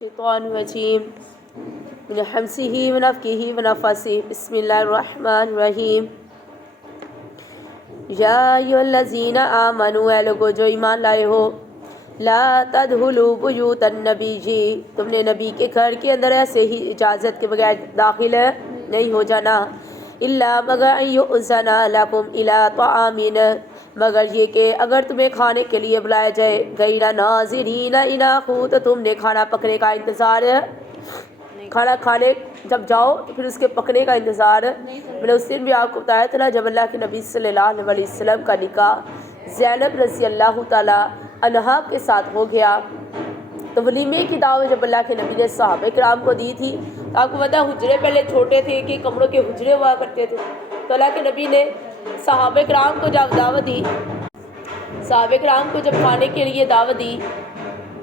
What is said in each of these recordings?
الشيطان الرجيم من حمزه ونفخه ونفثه بسم الله الرحمن الرحیم یا ایھا الذین آمنوا، اے لوگو جو ایمان لائے ہو، لا تدخلوا بیوت النبی، تم نے نبی کے گھر کے اندر ایسے ہی اجازت کے بغیر داخل نہیں ہو جانا، الا مگر ان یؤذن لکم الی طعام، مگر یہ کہ اگر تمہیں کھانے کے لیے بلایا جائے، غیر ناظرین اناہ، تو تم نے کھانا پکنے کا انتظار، کھانا کھانے جب جاؤ تو پھر اس کے پکنے کا انتظار۔ میں نے اس دن بھی آپ کو بتایا تھا نا، جب اللہ کے نبی صلی اللہ علیہ وسلم کا نکاح زینب رضی اللہ تعالی عنہا کے ساتھ ہو گیا، تو ولیمے کی دعوت جب اللہ کے نبی نے صحابہ کرام کو دی تھی، تو آپ کو پتا حجرے پہلے چھوٹے تھے کہ کمروں کے حجرے ہوا کرتے تھے، تو اللہ کے نبی نے صحابہ کرام کو جب دعوت دی، صحابہ کرام کو جب کھانے کے لیے دعوت دی،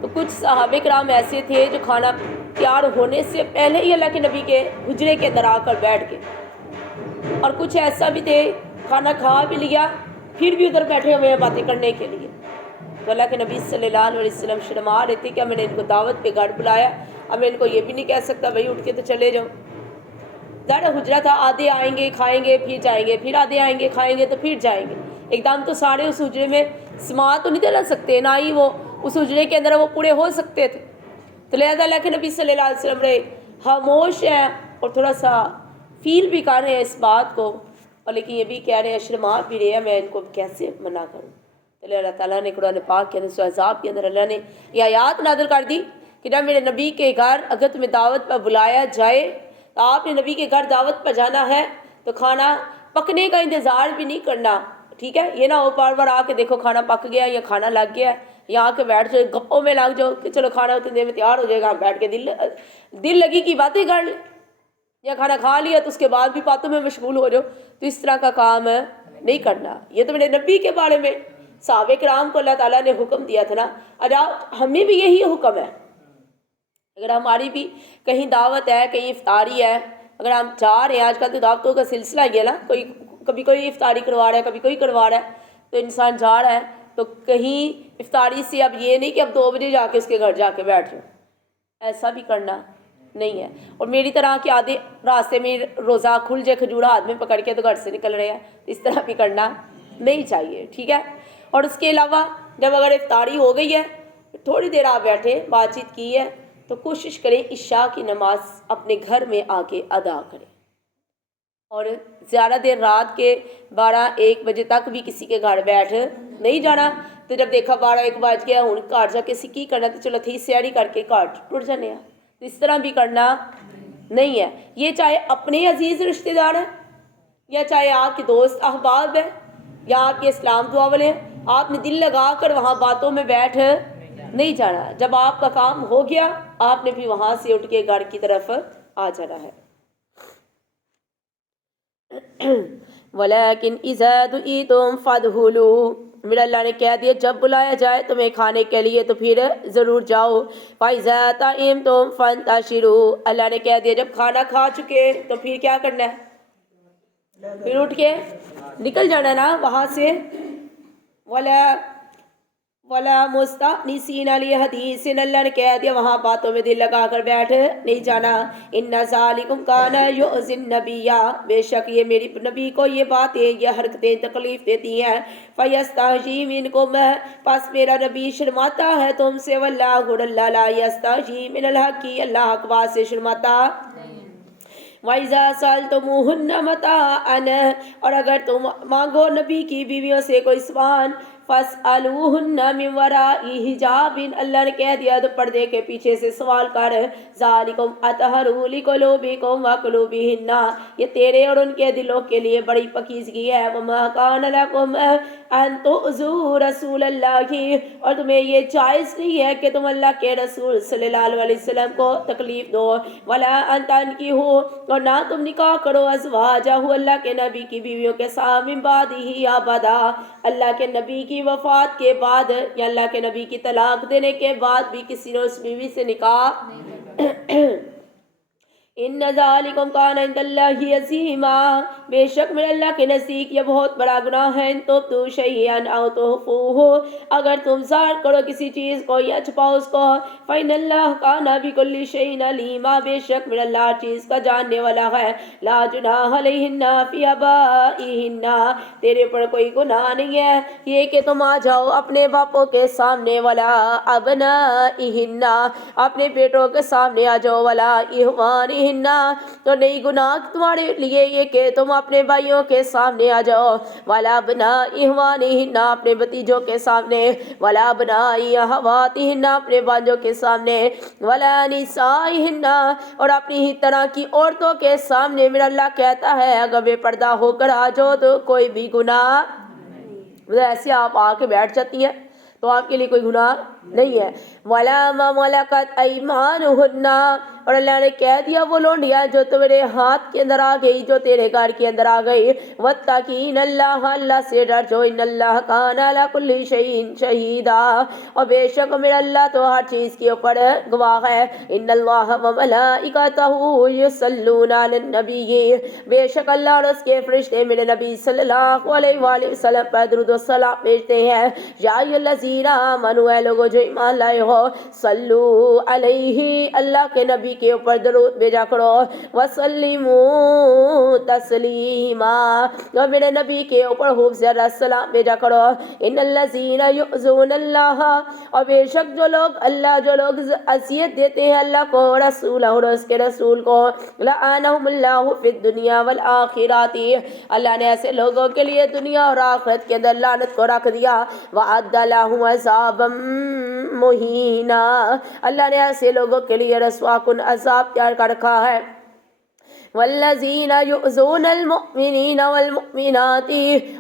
تو کچھ صحابہ کرام ایسے تھے جو کھانا تیار ہونے سے پہلے ہی اللہ کے نبی کے حجرے کے اندر آ کر بیٹھ گئے، اور کچھ ایسا بھی تھے کھانا کھا بھی لیا پھر بھی ادھر بیٹھے ہوئے ہیں باتیں کرنے کے لیے۔ تو اللہ کے نبی صلی اللہ علیہ وسلم شرما رہے تھے کہ میں نے ان کو دعوت پہ گھر بلایا، اب میں ان کو یہ بھی نہیں کہہ سکتا بھائی اٹھ کے تو چلے جاؤ۔ ظاہر حجرہ تھا، آدھے آئیں گے کھائیں گے پھر جائیں گے، پھر آدھے آئیں گے کھائیں گے تو پھر جائیں گے، ایک دم تو سارے اس حجرے میں سما تو نہیں رہ سکتے، نہ ہی وہ اس حجرے کے اندر وہ پورے ہو سکتے تھے، تو لہذا اللہ کے نبی صلی اللہ علیہ وسلم رہے خاموش ہیں اور تھوڑا سا فیل بھی کر رہے ہیں اس بات کو، اور لیکن یہ بھی کہہ رہے ہیں شرما بھی رہے ہیں میں ان کو کیسے منع کروں۔ تو اللہ تعالیٰ نے قرآن پاک کے اندر سورہ احزاب کے اندر اللہ نے یہ آیات نازل کر دی کہ جب میرے نبی کے گھر اگر تمہیں دعوت پر بلایا جائے، تو آپ نے نبی کے گھر دعوت پر جانا ہے تو کھانا پکنے کا انتظار بھی نہیں کرنا، ٹھیک ہے؟ یہ نہ ہو بار بار آ کے دیکھو کھانا پک گیا یا کھانا لگ گیا ہے، یا آ کے بیٹھ جاؤ گپوں میں لگ جاؤ کہ چلو کھانا اتنی دیر میں تیار ہو جائے گا، بیٹھ کے دل لگی کی باتیں کر لیں، یا کھانا کھا لیا تو اس کے بعد بھی باتوں میں مشغول ہو جاؤ، تو اس طرح کا کام نہیں کرنا۔ یہ تو میرے نبی کے بارے میں صحابہ کرام کو اللہ تعالیٰ نے حکم دیا تھا نا، اور ہمیں بھی یہی حکم ہے، اگر ہماری بھی کہیں دعوت ہے کہیں افطاری ہے، اگر ہم جا رہے ہیں، آج کل تو دعوتوں کا سلسلہ ہی ہے نا، کبھی کوئی افطاری کروا رہا ہے کبھی کوئی کروا رہا ہے، تو انسان جا رہا ہے تو کہیں افطاری سے اب یہ نہیں کہ اب 2 بجے جا کے اس کے گھر جا کے بیٹھ جاؤ، ایسا بھی کرنا نہیں ہے۔ اور میری طرح کہ آدھے راستے میں روزہ کھل جائے کھجورا ہاتھ میں پکڑ کے تو گھر سے نکل رہے ہیں، اس طرح بھی کرنا نہیں چاہیے، ٹھیک ہے؟ اور اس کے علاوہ جب اگر افطاری ہو گئی ہے تھوڑی دیر آپ بیٹھے بات چیت کی ہے تو کوشش کریں عشاء کی نماز اپنے گھر میں آ کے ادا کریں، اور زیادہ دیر رات کے 12-1 بجے تک بھی کسی کے گھر بیٹھ نہیں جانا، تو جب دیکھا 12-1 بج گیا ہوں گھر جا کے اسی کی کرنا تو چلو تھی سیاری کر کے گھر ٹر جانے ہیں، تو اس طرح بھی کرنا نہیں ہے۔ یہ چاہے اپنے عزیز رشتہ دار ہیں یا چاہے آپ کے دوست احباب ہیں یا آپ کے اسلام دعا والے ہیں، آپ نے دل لگا کر وہاں باتوں میں بیٹھ نہیں جانا، جب آپ کا کام ہو گیا آپ نے بھی وہاں سے اٹھ کے گھر کی طرف آ جانا ہے۔ وَلَكِنْ إِذَا دُعِيتُمْ فَادْخُلُوا، میرا اللہ نے کہہ دیا جب بلایا جائے تمہیں کھانے کے لیے تو پھر ضرور جاؤ۔ فَإِذَا طَعِمْتُمْ فَانْتَشِرُوا، اللہ نے کہہ دیا جب کھانا کھا چکے تو پھر کیا کرنا ہے؟ پھر اٹھ کے نکل جانا نا وہاں سے۔ وَلَا مُسْتَأْنِسِينَ لِحَدِيثٍ، اللہ نے کہہ دیا وہاں باتوں میں دل لگا کر بیٹھ نہیں جانا۔ إِنَّ ذَلِكُمْ كَانَ يُؤْذِي النَّبِيَّ، بے شک یہ میری نبی کو یہ باتیں یہ حرکتیں تکلیف دیتی ہیں۔ فَيَسْتَحْيِي مِنْكُمْ، پس میرا نبی شرماتا ہے تم سے۔ وَاللَّهُ، اللہ لا يَسْتَحْيِي مِنَ الْحَقِّ، اللہ حق بات سے شرماتا۔ وَإِذَا سَأَلْتُمُوهُنَّ مَتَاعًا، اور اگر تم مانگو نبی کی بیویوں سے کوئی سامان، فَاسْأَلُوهُنَّ مِنْ وَرَاءِ حِجَابٍ، اللہ نے کہہ دیا تو پردے کے پیچھے سے سوال کر۔ ذَلِكُمْ أَطْهَرُ لِقُلُوبِكُمْ وَقُلُوبِهِنَّ، یہ تیرے اور ان کے دلوں کے لیے بڑی پاکیزگی ہے۔ وَمَا كَانَ لَكُمْ أَن تُؤْذُوا رَسُولَ اللَّهِ، اور تمہیں یہ جائز نہیں ہے کہ تم اللہ کے رسول صلی اللہ علیہ وسلم کو تکلیف دو۔ وَلَا أَن تَنكِحُوا، اور نہ تم نکاح کرو ازواجہ، اللہ کے نبی کی بیویوں کے ساتھ، من بعدہ ابدا، اللہ کے نبی کی وفات کے بعد یا اللہ کے نبی کی طلاق دینے کے بعد بھی کسی نے اس بیوی سے نکاح ان ذالکم کان عند اللہ عظیما، بے شک میرے اللہ کے نزدیک یہ بہت بڑا گناہ ہے، ان تبدوا شیئا او تخفوہ، اگر تم ظاہر کرو کسی چیز کو یا چھپاؤ اس کو، فإن اللہ کان بکل شیء علیما، بے شک میرے اللہ ہر چیز کا جاننے والا ہے۔ لا جناح علیہن فی آبائہن، تیرے پر کوئی گناہ نہیں ہے یہ کہ تم آ جاؤ اپنے باپوں کے سامنے، ولا ابنائہن، اپنے بیٹوں کے سامنے آ جاؤ، ولا اخوانہن، تو نہیں گناہ تمہارے لیے یہ کہ تم اپنے بھائیوں کے سامنے آ جاؤ، ولا ابناء اخوانہن، اپنے بھتیجوں کے سامنے، ولا ابناء اخواتہن، اپنے بھانجوں کے سامنے، ولا نسائہن، اور اپنی ہی طرح کی عورتوں کے سامنے۔ میرا اللہ کہتا ہے اگر بے پردہ ہو کر آ جاؤ تو کوئی بھی گناہ، ایسے آپ آ کے بیٹھ جاتی ہیں تو آپ کے لیے کوئی گناہ نہیں ہے۔ وَلَا مَا مَلَكَتْ أَيْمَانُهُنَّ، اور اللہ نے کہہ دیا وہ لونڈیاں جو تمہارے ہاتھ کے اندر آ گئی، جو تیرے گھر کے اندر آ گئی، وَاتَّقِينَ اللَّهَ، اللہ سے ڈر جو، ان اللہ کان علی کل شیء شہیدا، اور بے شک میرا اللہ تو ہر چیز کے اوپر گواہ ہے۔ ان اللہ وملائکتہ یصلون علی النبی، بے شک اللہ اور اس کے فرشتے میرے نبی صلی اللہ علیہ وآلہ وسلم پر درود و سلام بھیجتے ہیں۔ یا ایھا الذین آمنوا، اے لوگو جو ایمان لائے ہو، صلو علیہ، اللہ کے نبی کے اوپر درود بھیجا کرو، وسلموا تسلیما، اور میرے نبی کے اوپر خوب زیادہ سلام بھیجا کرو۔ ان الذین یؤذون اللہ، اور بے شک جو لوگ اذیت دیتے ہیں اللہ کو، رسولہ اور اس کے رسول کو، لعنہم اللہ فی الدنیا والآخرۃ، اللہ نے ایسے لوگوں کے لیے دنیا اور آخرت کے اندر لعنت کو رکھ دیا۔ وَأَعَدَّ لَهُمْ عَذَابًا مُهِینًا، اللہ نے ایسے لوگوں کے لیے رسوا کن عذاب تیار کر رکھا ہے۔ والذین یؤذون المؤمنین والمؤمنات،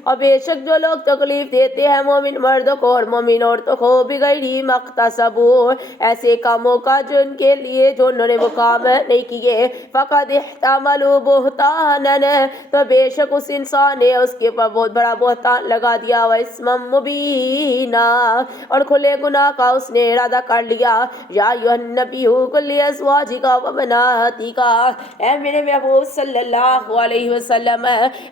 اور بے شک جو لوگ تکلیف دیتے ہیں مومن مردوں کو اور مومن عورتوں کو، بغیر ما اکتسبوا، ایسے کاموں کا جو ان کے لیے جو انہوں نے وہ کام نہیں کیے، فقد احتملوا بہتانا، تو بے شک اس انسان نے اس کے اوپر بہت بڑا بہتان لگا دیا، واسما مبینا، اور کھلے گناہ کا اس نے ارادہ کر لیا۔ یا ایھا النبی قل لازواجک وبناتک، اے میرے محبوب صلی اللہ علیہ وسلم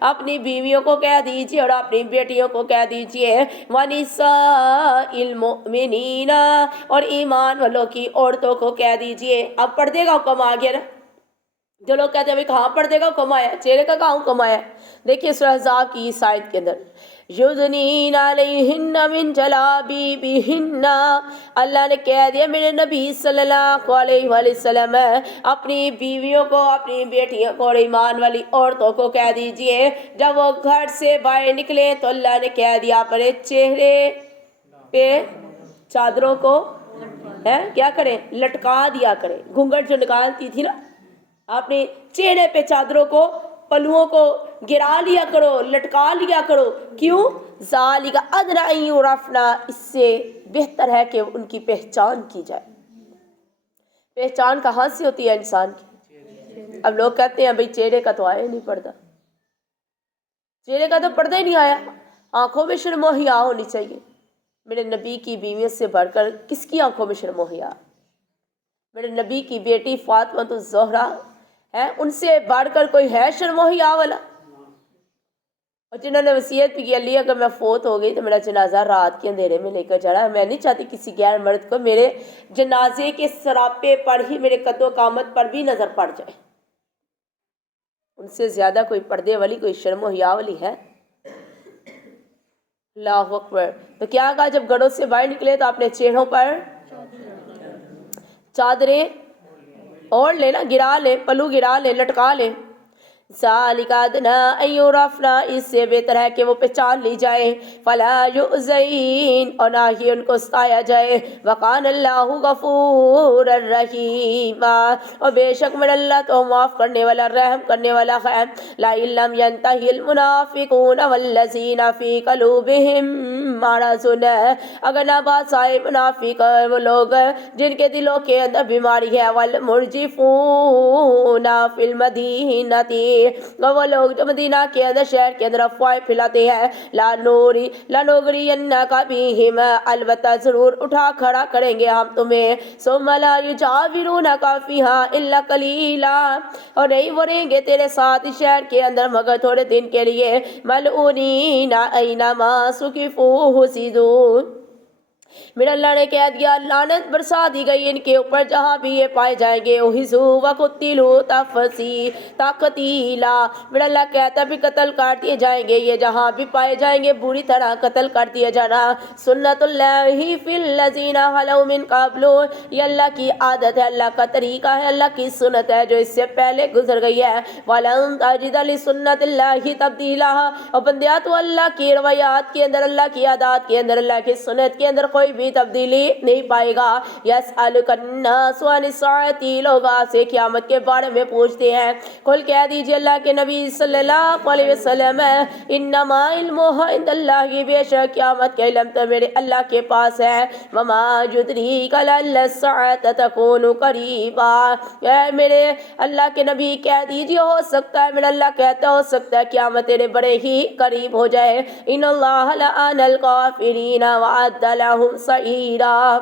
اپنی بیویوں کو کہہ دیجئے اور اپنی بیٹیوں کو کہہ دیجئے، وَنِسَاءِ الْمُؤْمِنِينَ، اور ایمان والوں کی عورتوں کو کہہ دیجئے۔ اب پردے کا حکم آ گیا نا، جو لوگ کہتے ہیں کہاں پردے کا حکم آیا، چہرے کا کہاں حکم آیا؟ دیکھیے سورہ احزاب کی اس آیت کے اندر، یُدْنِینَ عَلَیْہِنَّ مِن جَلَابِیبِہِنَّ، اللہ نے کہہ دیا میرے نبی صلی اللہ علیہ وآلہ وسلم اپنی بیویوں کو، اپنی بیٹیوں کو اور ایمان والی عورتوں کو کہہ دیجئے جب وہ گھر سے باہر نکلے تو اللہ نے کہہ دیا اپنے چہرے پہ چادروں کو کیا کریں، لٹکا دیا کریں۔ گھونگھٹ جو نکالتی تھی نا، اپنے چہرے پہ چادروں کو، پلوؤں کو گرا لیا کرو، لٹکا لیا کرو۔ کیوں؟ ذالک ادنی ان یعرفن، اس سے بہتر ہے کہ ان کی پہچان کی جائے۔ پہچان کہاں سے ہوتی ہے انسان کی؟ اب لوگ کہتے ہیں بھئی چہرے کا تو آیا نہیں پردہ، چہرے کا تو پردہ ہی نہیں آیا، آنکھوں میں شرم و حیا ہونی چاہیے۔ میرے نبی کی بیویوں سے بڑھ کر کس کی آنکھوں میں شرم و حیا؟ میرے نبی کی بیٹی فاطمہ الزہرا ہے، ان سے بڑھ کر کوئی ہے شرم و حیا والا؟ اور جنہوں نے وصیت بھی کی، علی اگر میں فوت ہو گئی تو میرا جنازہ رات کے اندھیرے میں لے کر جانا، میں نہیں چاہتی کسی غیر مرد کو میرے جنازے کے سراپے پر ہی، میرے قد و قامت پر بھی نظر پڑ جائے۔ ان سے زیادہ کوئی پردے والی، کوئی شرم و حیا والی ہے؟ اللہ اکبر۔ تو کیا کہا، جب گھروں سے باہر نکلے تو اپنے چہروں پر چادریں اوڑھ لے نا، گرا لے، پلو گرا لے، لٹکا لے۔ ذالک ادنی ان یعرفن، اس سے بہتر ہے کہ وہ پہچان لی جائے۔ فلا یؤذین، اور نہ ہی ان کو ستایا جائے۔ وکان اللہ غفورا رحیما، اور بے شک میرا اللہ تو معاف کرنے والا، رحم کرنے والا ہے۔ لئن لم ينتہی المنافقون والذین فی قلوبہم مرض، اگر نہ باز آئے منافق، وہ لوگ جن کے دلوں کے اندر بیماری ہے، والمرجفون فی المدینہ، کی وہ لوگ جو مدینہ کے اندر شہر کے اندر افواہیں پھیلاتے ہیں لنغرینک بہم البتہ ضرور اٹھا کھڑا کریں گے ہم تمہیں ثم لا یجاورونک فیہا الا قلیلا اور نہیں وہ رہیں گے تیرے ساتھ اس شہر کے اندر مگر تھوڑے دن کے لیے ملعونین اینما ثقفوا حسدوا میرا اللہ نے کہہ دیا لعنت برسا دی گئی ان کے اوپر جہاں بھی یہ پائے جائیں گے وقتلوا تقتیلا میرا اللہ کہتا ہے بھی قتل کر دیے جائیں گے یہ جہاں بھی پائے جائیں گے بری طرح قتل کر دیا جانا سنت اللہ فی الذین خلو من قبل یہ اللہ کی عادت ہے اللہ کا طریقہ ہے اللہ کی سنت ہے جو اس سے پہلے گزر گئی ہے وَلَن تَجِدَ لِسُنَّتِ اللَّهِ تَبْدِيلًا اور بندیا تو اللہ کی روایات کے اندر اللہ کی عادات کے اندر اللہ کی سنت کے اندر کوئی بھی تبدیلی نہیں پائے گا یسألک الناس عن الساعۃ لوگ آپ سے قیامت کے بارے میں پوچھتے ہیں قل کہہ دیجئے اللہ کے نبی صلی اللہ علیہ وسلم انما علمہ عند اللہ بے شک قیامت کا علم تو میرے اللہ کے پاس ہے وما یدریک لعل الساعۃ تکون قریبا اے میرے اللہ کے نبی کہہ دیجئے ہو سکتا ہے میرا اللہ کہتا ہو سکتا ہے قیامت تیرے بڑے ہی قریب ہو جائے ان اللہ لعن الکافرین وعد لهم سعیرا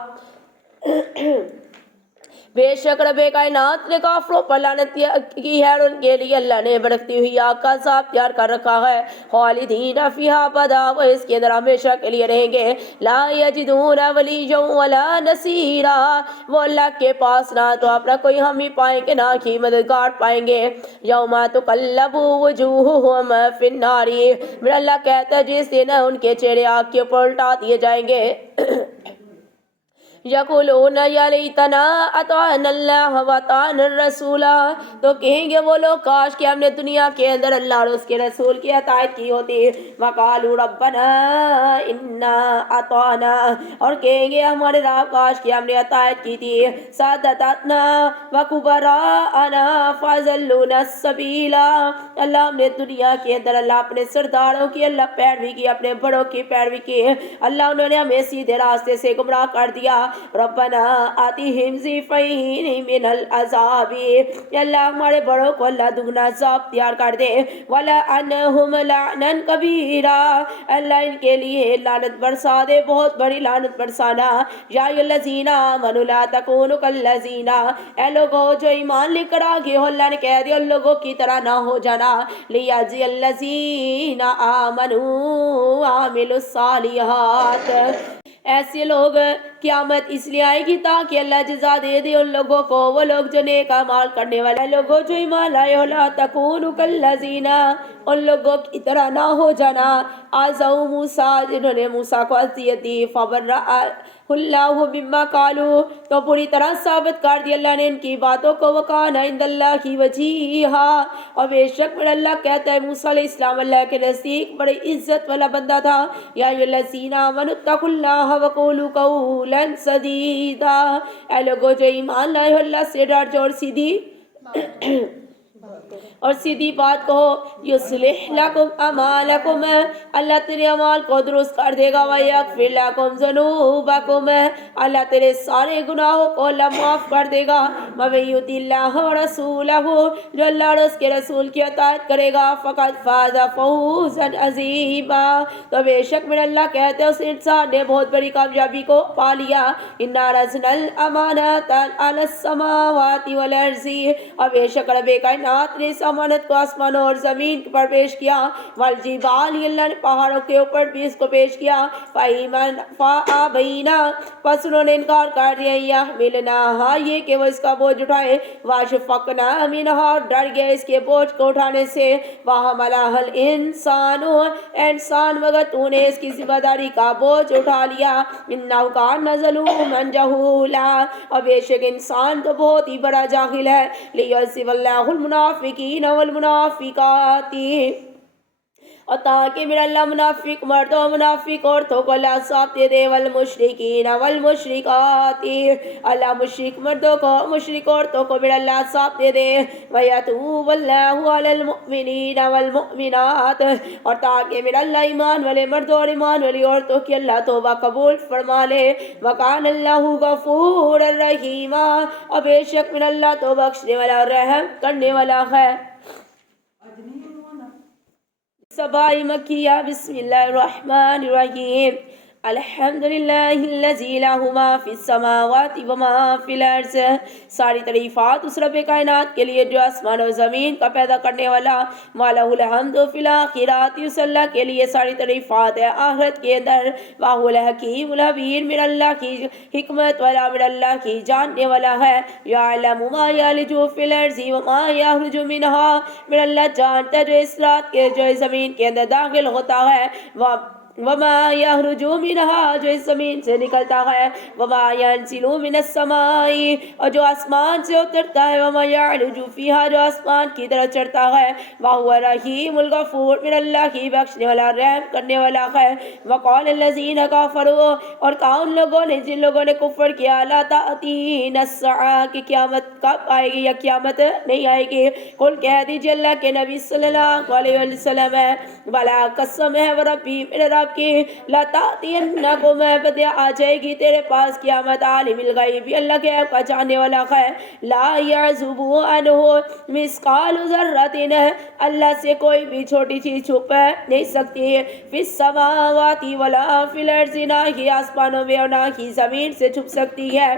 بے شک رب کائنات نے کافروں پر لعنت کی ہے اور ان کے لیے اللہ نے بھڑکتی ہوئی آگ کا عذاب تیار کر رکھا ہے خالدین فیہا ابدا وہ اس کے اندر ہمیشہ کے لیے رہیں گے لا یجدون ولیا ولا نصیرا وہ اللہ کے پاس نہ تو اپنا کوئی حامی پائیں گے نہ ہی مددگار پائیں گے یوم تقلب وجوہہم فی النار میرا اللہ کہتا ہے جس دن ان کے چہرے آگ کے اوپر الٹا دیے جائیں گے یقولون یا لیتنا اطعنا اللہ واطعنا الرسول تو کہیں گے وہ لوگ کاش کہ ہم نے دنیا کے اندر اللہ اور اس کے رسول کی اطاعت کی ہوتی وقالوا ربنا انا اطعنا اور کہیں گے ہمارے رب کاش کہ ہم نے اطاعت کی تھی سادتنا وکبراءنا فضلونا السبیل اللہ ہم نے دنیا کے اندر اللہ اپنے سرداروں کی اللہ پیروی کی اپنے بڑوں کی پیروی کی اللہ انہوں نے ہمیں سیدھے راستے سے گمراہ کر دیا ربنا آتیہم ضعفین من العذاب اللہ ہمارے بڑوں کو اللہ دگنا عذاب تیار کر دے ولعنہم لعنا کبیرا اللہ ان کے لیے لعنت برسا دے بہت بڑی لعنت برسانا یا الذین آمنوا لا تکونوا کالذین اے لوگوں جو ایمان لے کر آگے ہو اللہ نے کہہ دیا ان لوگوں کی طرح نہ ہو جانا لیجزی الذین آمنوا وعملوا الصالحات ایسے لوگ قیامت اس لیے آئے گی تاکہ اللہ جزا دے دے ان لوگوں کو وہ لوگ جو نیک اعمال کرنے والے لوگوں جو ایمان لائے ہو لا تکونوا کالذین ان لوگوں کی طرح نہ ہو جانا آذوا موسیٰ جنہوں نے موسیٰ کو اذیت دی فبرأ اللہ مما قالوا تو پوری طرح ثابت کر دیا اللہ نے ان کی باتوں کو وکان عند اللہ کی وجیہا اور بے شک پر اللہ کہتا ہے موسیٰ علیہ السلام اللہ کے نزدیک بڑی عزت والا بندہ تھا یا الذین آمنوا اتقوا اللہ وقولوا قولا سدیدا اے لوگوں جو ایمان لائے ہو اللہ سے ڈر جو اور سیدھی بات کہو یصلح لکم اعمالکم اللہ تیرے اعمال کو درست کر دے گا ویغفر لکم ذنوبکم اللہ تیرے سارے گناہوں کو اللہ معاف کر دے گا ومن یطع اللہ ورسولہ جو اللہ اور اس کے رسول کی اطاعت کرے گا فقد فاز فوزا عظیما تو بے شک میرا اللہ کہتے ہیں اس انسان نے بہت بڑی کامیابی کو پا لیا انا عرضنا الامانۃ علی السماوات والارض اور بے شک رب کائنات نے اس امانت کو آسمانوں اور زمین پر پیش کیا والجبال اللہ نے پہاڑوں کے اوپر بھی اس کو پیش کیا فابینا پس انہوں نے انکار کر دیا یحملناہا یہ کہ وہ اس کا بوجھ اٹھائے واشفقنا منہا اور ڈر گیا اس کے بوجھ کو اٹھانے سے وحملہا الانسان انسان مگر تو نے اس کی ذمہ داری کا بوجھ اٹھا لیا انہو کان ظلوما جہولا اور بے شک انسان تو بہت ہی بڑا جاہل ہے لیعذب اللہ المنافقین والمنافقات اور تاکہ میرا اللہ منافق مردوں اور منافق عورتوں کو اللہ عذاب دے دے والمشرکین والمشرکات اللہ مشرک مردوں کو مشرک عورتوں کو میرا اللہ عذاب دے دے ویتوب اللہ علی المؤمنین والمؤمنات اور تاکہ میرا اللہ ایمان والے مردوں اور ایمان والی عورتوں کی اللہ توبہ قبول فرما لے وکان اللہ غفور الرحیم اور بے شک میرا اللہ تو بخشنے والا اور رحم کرنے والا ہے سبائی مکیہ بسم اللہ الرحمن الرحیم الحمدللہ لہ ما فی السماوات وما فی الارض. ساری تعریفات اس رب کائنات کے لیے جو آسمان و زمین کا پیدا کرنے والا. وَلَهُ الْحَمْدُ فِي الْآخِرَةِ اس اللہ کے لیے ساری تعریفات ہے آخرت کے اندر. وَهُوَ الْحَكِيمُ الْخَبِيرُ من اللہ کی حکمت والا من اللہ کی جاننے والا ہے. يَعْلَمُ مَا يَلِجُ فِي الْأَرْضِ وَمَا يَخْرُجُ مِنْهَا من اللہ جانتا ہے جو اس رات کے جو زمین کے اندر داخل ہوتا ہے. وما يخرج منها جو اس زمین سے نکلتا ہے. وما ينزل من السماء اور جو آسمان سے اترتا ہے. وما يعرج فيها جو آسمان کی طرف چڑھتا ہے. وهو الرحیم الغفور من اللہ کی بخشنے والا رحم کرنے والا ہے. وقال الذين كفروا اور کہا ان لوگوں نے جن لوگوں نے کفر کیا لا تأتينا الساعة کہ قیامت کب آئے گی یا قیامت نہیں آئے گی. قل کہہ دیجئے اللہ کے نبی صلی اللہ علیہ وسلم ہے بلا قسم ہے وربی میرے رب کی لا تأتینکم بدیا آ جائے گی تیرے پاس قیامت. عالم الغیب اللہ کے غیب کا جاننے والا ہے. لا یعزب عنہ مثقال ذرۃ اللہ سے کوئی بھی چھوٹی چیز چھپ نہیں سکتی. فی السماوات ولا فی الارض نہ ہی آسمانوں میں اور نہ ہی زمین سے چھپ سکتی ہے.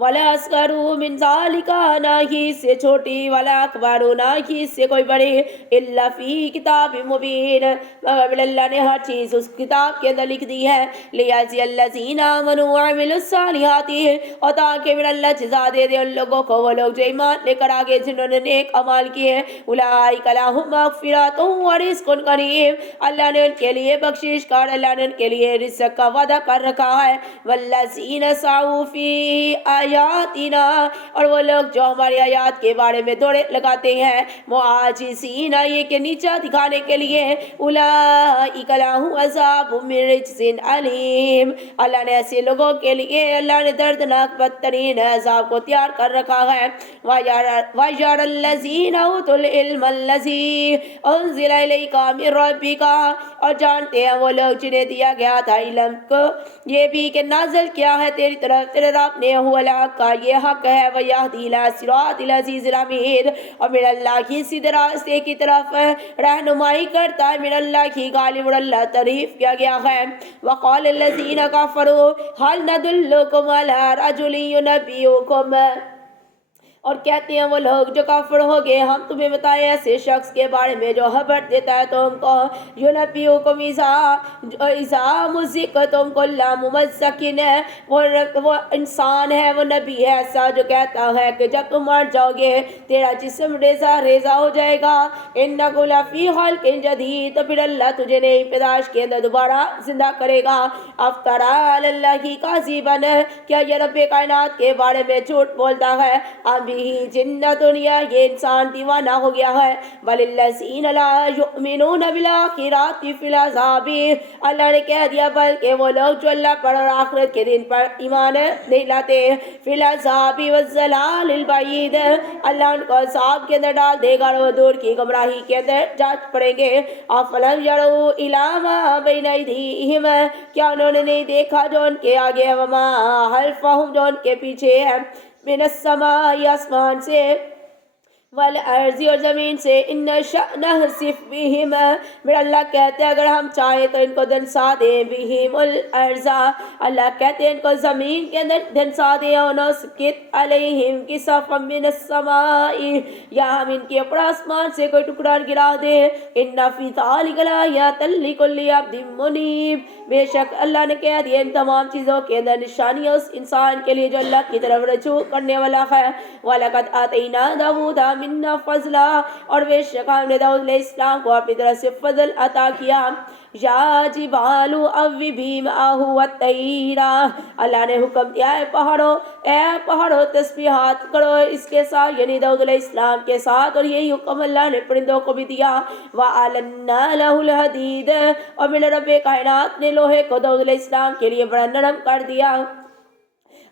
ولا اصغر من ذالک نہ ہی سے چھوٹی ولا اکبر نہ ہی سے کوئی بڑی الا فی کتاب مبین مگر اللہ نے ہر چیز اس کتاب کے اندر لکھ دی ہے. لیجزی الذین آمنوا وعملوا الصالحات اور تاکہ من اللہ جزا دے دے ان لوگوں کو وہ لوگ جو ایمان لے کر آگے جنہوں نے نیک اعمال کیے. اولئک لهم مغفرۃ ورزق کریم اللہ نے ان کے لیے بخشش کا اللہ نے ان کے لیے رزق کا وعدہ کر رکھا ہے. والذین سعوا فی آیاتنا اور وہ لوگ جو ہماری آیات کے بارے میں دوڑے لگاتے ہیں معاجزین یہ کہ نیچا دکھانے کے لیے. اولئک لهم عذاب من رجز علیم اللہ نے ایسے لوگوں کے لیے اللہ نے دردناک بدترین عذاب کو تیار کر رکھا ہے. وَيَرَى الَّذِينَ أُوتُوا الْعِلْمَ الَّذِي أُنزِلَ إِلَيْكَ مِن رَّبِّكَ اور جانتے ہیں وہ لوگ جنہیں دیا گیا تھا علم کو یہ بھی کہ نازل کیا ہے تیری طرف تیرے رب نے هو الحق کا یہ حق ہے. وَيَهْدِي إِلَىٰ صِرَاطِ الْعَزِيزِ الْحَمِيدِ اور من اللہ کی سیدھے راستے کی طرف رہنمائی کرتا ہے. من اللہ کی غالب اور اللہ تعریف کیا گیا ہے. وقال الذین کفروا هل ندلکم علی رجل ینبئکم اور کہتے ہیں وہ لوگ جو کافر ہو گئے ہم تمہیں بتائیں ایسے شخص کے بارے میں جو خبر دیتا ہے تم کو. ینبئکم اذا مزقتم کل ممزقین وہ انسان ہے وہ نبی ہے ایسا جو کہتا ہے کہ جب تم مر جاؤ گے تیرا جسم ریزہ ریزہ ہو جائے گا. انک لفی خلق جدید تو پھر اللہ تجھے نئی پیدائش کے اندر دوبارہ زندہ کرے گا. افطرا علی اللہ کاذبا کیا یہ رب کائنات کے بارے میں جھوٹ بولتا ہے. بھی جنہ دنیا یہ انسان دیوانہ ہو گیا ہے. وَلِلَّذِينَ لَا يُؤْمِنُونَ بِالْآخِرَةِ فِي الْعَذَابِ اللہ نے کہہ دیا بلکہ وہ لوگ جو اللہ پر اور آخرت کے دن پر ایمان نہیں لاتے. فِي الْعَذَابِ وَالزَّلَالِ الْبَعِيدِ اللہ ان کو عذاب کے اندر ڈال دے گا اور وہ دور کی گمراہی کے اندر جا پڑیں گے. أَفَلَمْ يَرَوْا إِلَىٰ مَا بَيْنَ أَيْدِيهِمْ کیا انہوں نے نہیں دیکھا جو ان کے آگے ہے. وَمَا خَلْفَهُمْ جو ان کے پیچھے ہے. من السماء آسمان سے والارض اور زمین سے. ان نشأ نخسف بہم میرا اللہ کہتے ہیں اگر ہم چاہیں تو ان کو دھنسا دیں. بہم الارض اللہ کہتے ہیں ان کو زمین کے اندر دھنسا دیں. ونسقط علیہم کسفا من السماء یا ہم ان کے اوپر آسمان سے کوئی ٹکڑا گرا دیں. ان فی ذلک لآیات لکل عبد منیب بے شک اللہ نے کہہ دیا ان تمام چیزوں کے اندر نشانیاں اس انسان کے لیے جو اللہ کی طرف رجوع کرنے والا ہے. وَلَقَدْ آتَيْنَا دَاوُودَ مِنَّا فَضْلًا اور بے شک ہم نے داؤد علیہ السلام کو اپنی طرف سے فضل عطا کیا. یا جبال اوبی معہ والطیر اللہ نے حکم دیا اے پہاڑوں تسبیحات کرو اس کے ساتھ یعنی داؤد علیہ السلام کے ساتھ اور یہی حکم اللہ نے پرندوں کو بھی دیا. وَأَلَنَّا لَهُ الْحَدِيدَ اور میرے رب کائنات نے لوہے کو داؤد علیہ السلام کے لیے بڑا نرم کر دیا.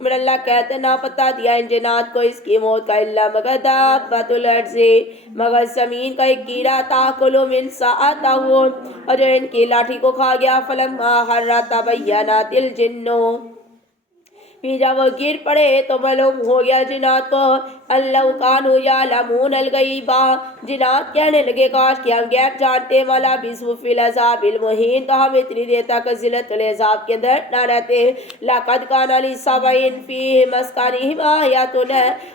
میرا اللہ کہتے نہ پتہ دیا ان جنات کو اس کی موت کا الا مگر دابۃ الارض، مگر زمین کا ایک کیڑا تاکل من ساعتہ، اور جو ان کی لاٹھی کو کھا گیا، فلما خر تبینت الجن، پھر جب وہ گر پڑے تو معلوم ہو گیا جنات کو، اللہ کانوا یعلمون الغیبا، جنات کہنے لگے کاش کہ ہم غیب جانتے، والا بسو فی العذاب المہین، تو ہم اتنی دیر تک ذلت العذاب کے اندر نہ رہتے۔ لقد کان لسبع فی مسکنہم آیۃ،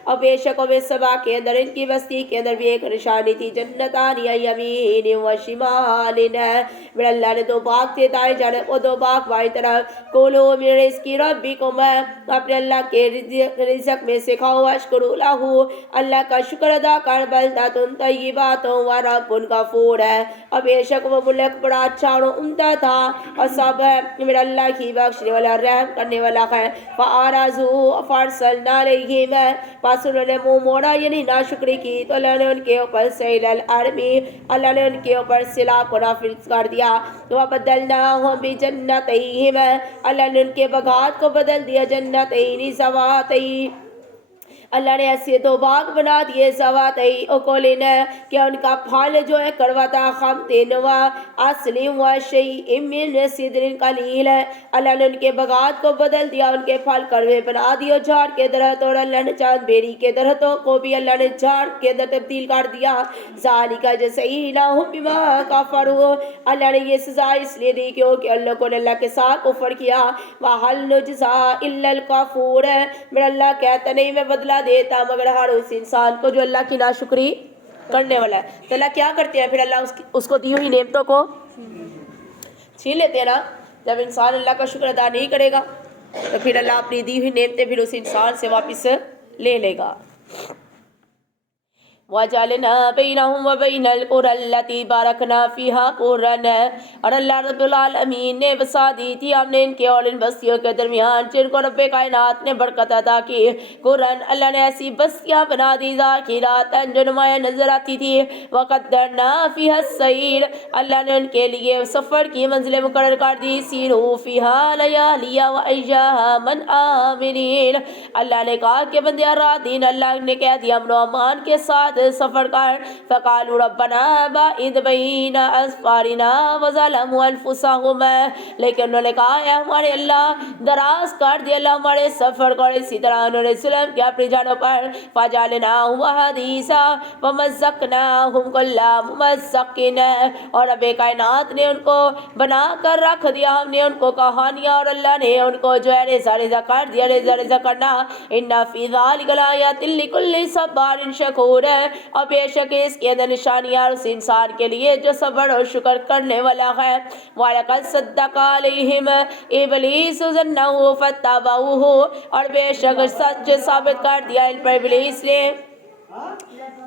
اور بے شک میں سبا کے اندر ان کی بستی کے اندر بھی ایک نشانی تھی، جنتان یمین و شمال، میرے اللہ نے دو باغ تھے دائیں جانب اور دو باغ بائیں طرف، کولو من رزق ربکم، اپنے اللہ کے رزق میں سے کھاؤ، اشکروا لہ، اللہ کا شکر ادا کر، بلدۃ طیبۃ و رب غفور، ہے اور بے شک وہ ملک بڑا اچھا اور عمدہ تھا، اور سب ہے میرا اللہ کی بخشنے والا رحم کرنے والا ہے۔ فاعرضوا فارسلنا علیہم، پس انہوں نے منہ موڑا یعنی ناشکری کی تو اللہ نے ان کے اوپر سیل الارض، اللہ نے ان کے اوپر سیلاب کو نافذ کر دیا، وبدلناہم بجنتیہم، اللہ نے ان کے بغات کو بدل دیا، جنتین ذواتین، اللہ نے ایسے دو باغ بنا دیے، ذواتئی اکلن، کہ ان کا پھل جو ہے کڑوا تھا، خمطن و اصل و شیء من صدر قلیل، اللہ نے ان کے باغات کو بدل دیا، ان کے پھل کڑوے بنا دیے، جھاڑ کے درخت، اور اللہ نے چاند بیری کے درختوں کو بھی اللہ نے جھاڑ کے اندر تبدیل کر دیا، ذالک جزیناہم بما کفروا، اللہ نے یہ سزا اس لیے دی کیونکہ ان لوگوں نے اللہ کے ساتھ کفر کیا، وَهَلْ نُجْزَىٰ إِلَّا الْكَفُورَ، میرا اللہ کہتا نہیں میں بدلہ دیتا مگر ہر اس انسان کو جو اللہ کی ناشکری کرنے والا ہے۔ تو اللہ کیا کرتے ہیں پھر؟ اللہ اس کو دی ہوئی نعمتوں کو چھین لیتے ہیں نا۔ جب انسان اللہ کا شکر ادا نہیں کرے گا تو پھر اللہ اپنی دی ہوئی نعمتیں پھر اس انسان سے واپس لے لے گا۔ وَجَعَلْنَا بَيْنَهُمْ وَبَيْنَ الْقُرَى الَّتِي بَارَكْنَا فِيهَا قُرًى، اور اللہ رب العالمین نے بسا دی تھی ہم نے ان کے اور ان بستیوں کے درمیان جن کو رب کائنات نے برکت عطا کی، قرآن اللہ نے ایسی بستیاں بنا دی ذاکرات جو نمایاں نظر آتی تھی، وَقَدَّرْنَا فِيهَا السَّيْرَ، اللہ نے ان کے لیے سفر کی منزلیں مقرر کر دی، سیروا فِيهَا لَيَالِيَ وَأَيَّامًا آمِنِينَ، اللہ نے کہا کہ بندے رات دن اللہ نے کہہ دیا امن و امان کے ساتھ سفر کر، فقالوا ربنا باعد بین اسفارنا وظلموا انفسهم، لیکن انہوں نے کہا اے ہمارے اللہ دراز کر دیا اللہ ہمارے سفر کو، اسی طرح انہوں نے ظلم کیا اپنی جانوں پر، فجعلناهم حدیثا ومزقناهم كل ممزق، اور رب کائنات نے ان کو بنا کر رکھ دیا، ہم نے ان کو کہانیاں اور اللہ نے ان کو جو ہے ریزہ ریزہ کر دیا، ریزہ ریزہ کرنا، ان فی ذلک لآیات لکل صبار شکور، اور بے شک اس کے اندر نشانیاں اس انسان کے لیے جو صبر اور شکر کرنے والا ہے۔ وَلَقَدْ صَدَّقَ عَلَيْهِمْ إِبْلِيسُ ظَنَّهُ فَاتَّبَعُوهُ، اور بے شک سچ ثابت کر دیا ان پر ابلیس نے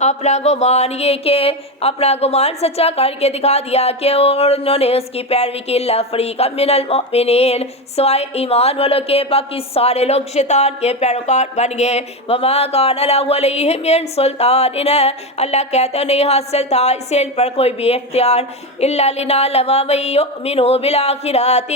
اپنا گمان، یہ کہ اپنا گمان سچا کر کے دکھا دیا کہ اور انہوں نے اس کی پیروی کی، اللہ فریقا من المؤمنین، سوائے ایمان والوں کے باقی سارے لوگ شیطان کے پیروکار بن گئے، وما کان له علیہم من سلطان، اللہ کہتے ہیں نہیں حاصل تھا اسے ان پر کوئی بھی اختیار، الا لنعلم من یؤمن بالآخرۃ،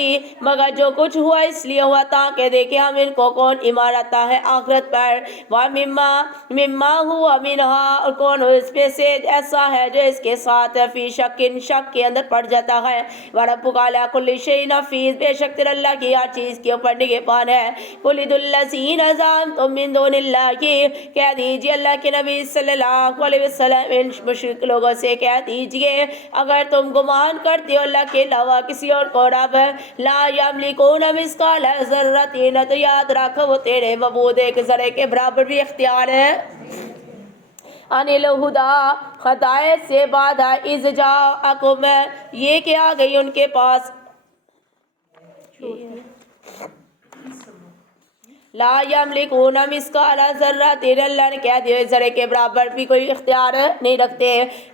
مگر جو کچھ ہوا اس لیے ہوا تاکہ دیکھیں ہم ان کو کون ایمان لاتا ہے آخرت پر، ومما ہوا منہا، اور کون اس میں سے ایسا ہے جو اس کے ساتھ فی شک شک کے اندر پڑ جاتا ہے، وربک علی کل شیء حفیظ، بے شک تیرا اللہ کی ہر چیز کے اوپر نگہبان ہے، قل ادعوا الذین زعمتم من دون اللہ، کہہ دیجئے اللہ کے نبی صلی اللہ علیہ وسلم ان مشرک لوگوں سے کہہ دیجئے اگر تم گمان کرتے ہو اللہ کے علاوہ کسی اور کو رب، لا یملکون مثقال ذرۃ، تو یاد رکھو وہ تیرے معبود ایک ذرے کے برابر بھی اختیار ہے، ان الہدا، ہدایت سے بعد اذ جاءکم، یہ کہ آ گئی ان کے پاس، لا یملکون مثقال ذرۃ، اللہ نے کہہ دیا ذرے کے برابر بھی کوئی اختیار نہیں رکھتے،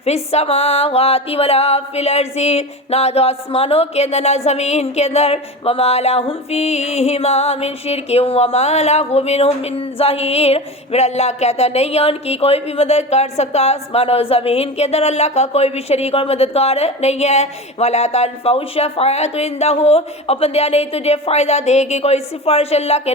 فی السماوات ولا فی الارض، نہ جو آسمانوں کے اندر نہ زمین کے اندر، وما لہم فیہما من شرک وما لہ منہم من ظہیر، میرا اللہ کہتا نہیں ہے ان کی کوئی بھی مدد کر سکتا آسمان و زمین کے اندر، اللہ کا کوئی بھی شریک اور مددگار نہیں ہے، ولا تنفع الشفاعۃ عندہ، اور بندیا نہیں تجھے فائدہ دے گی کوئی سفارش اللہ کے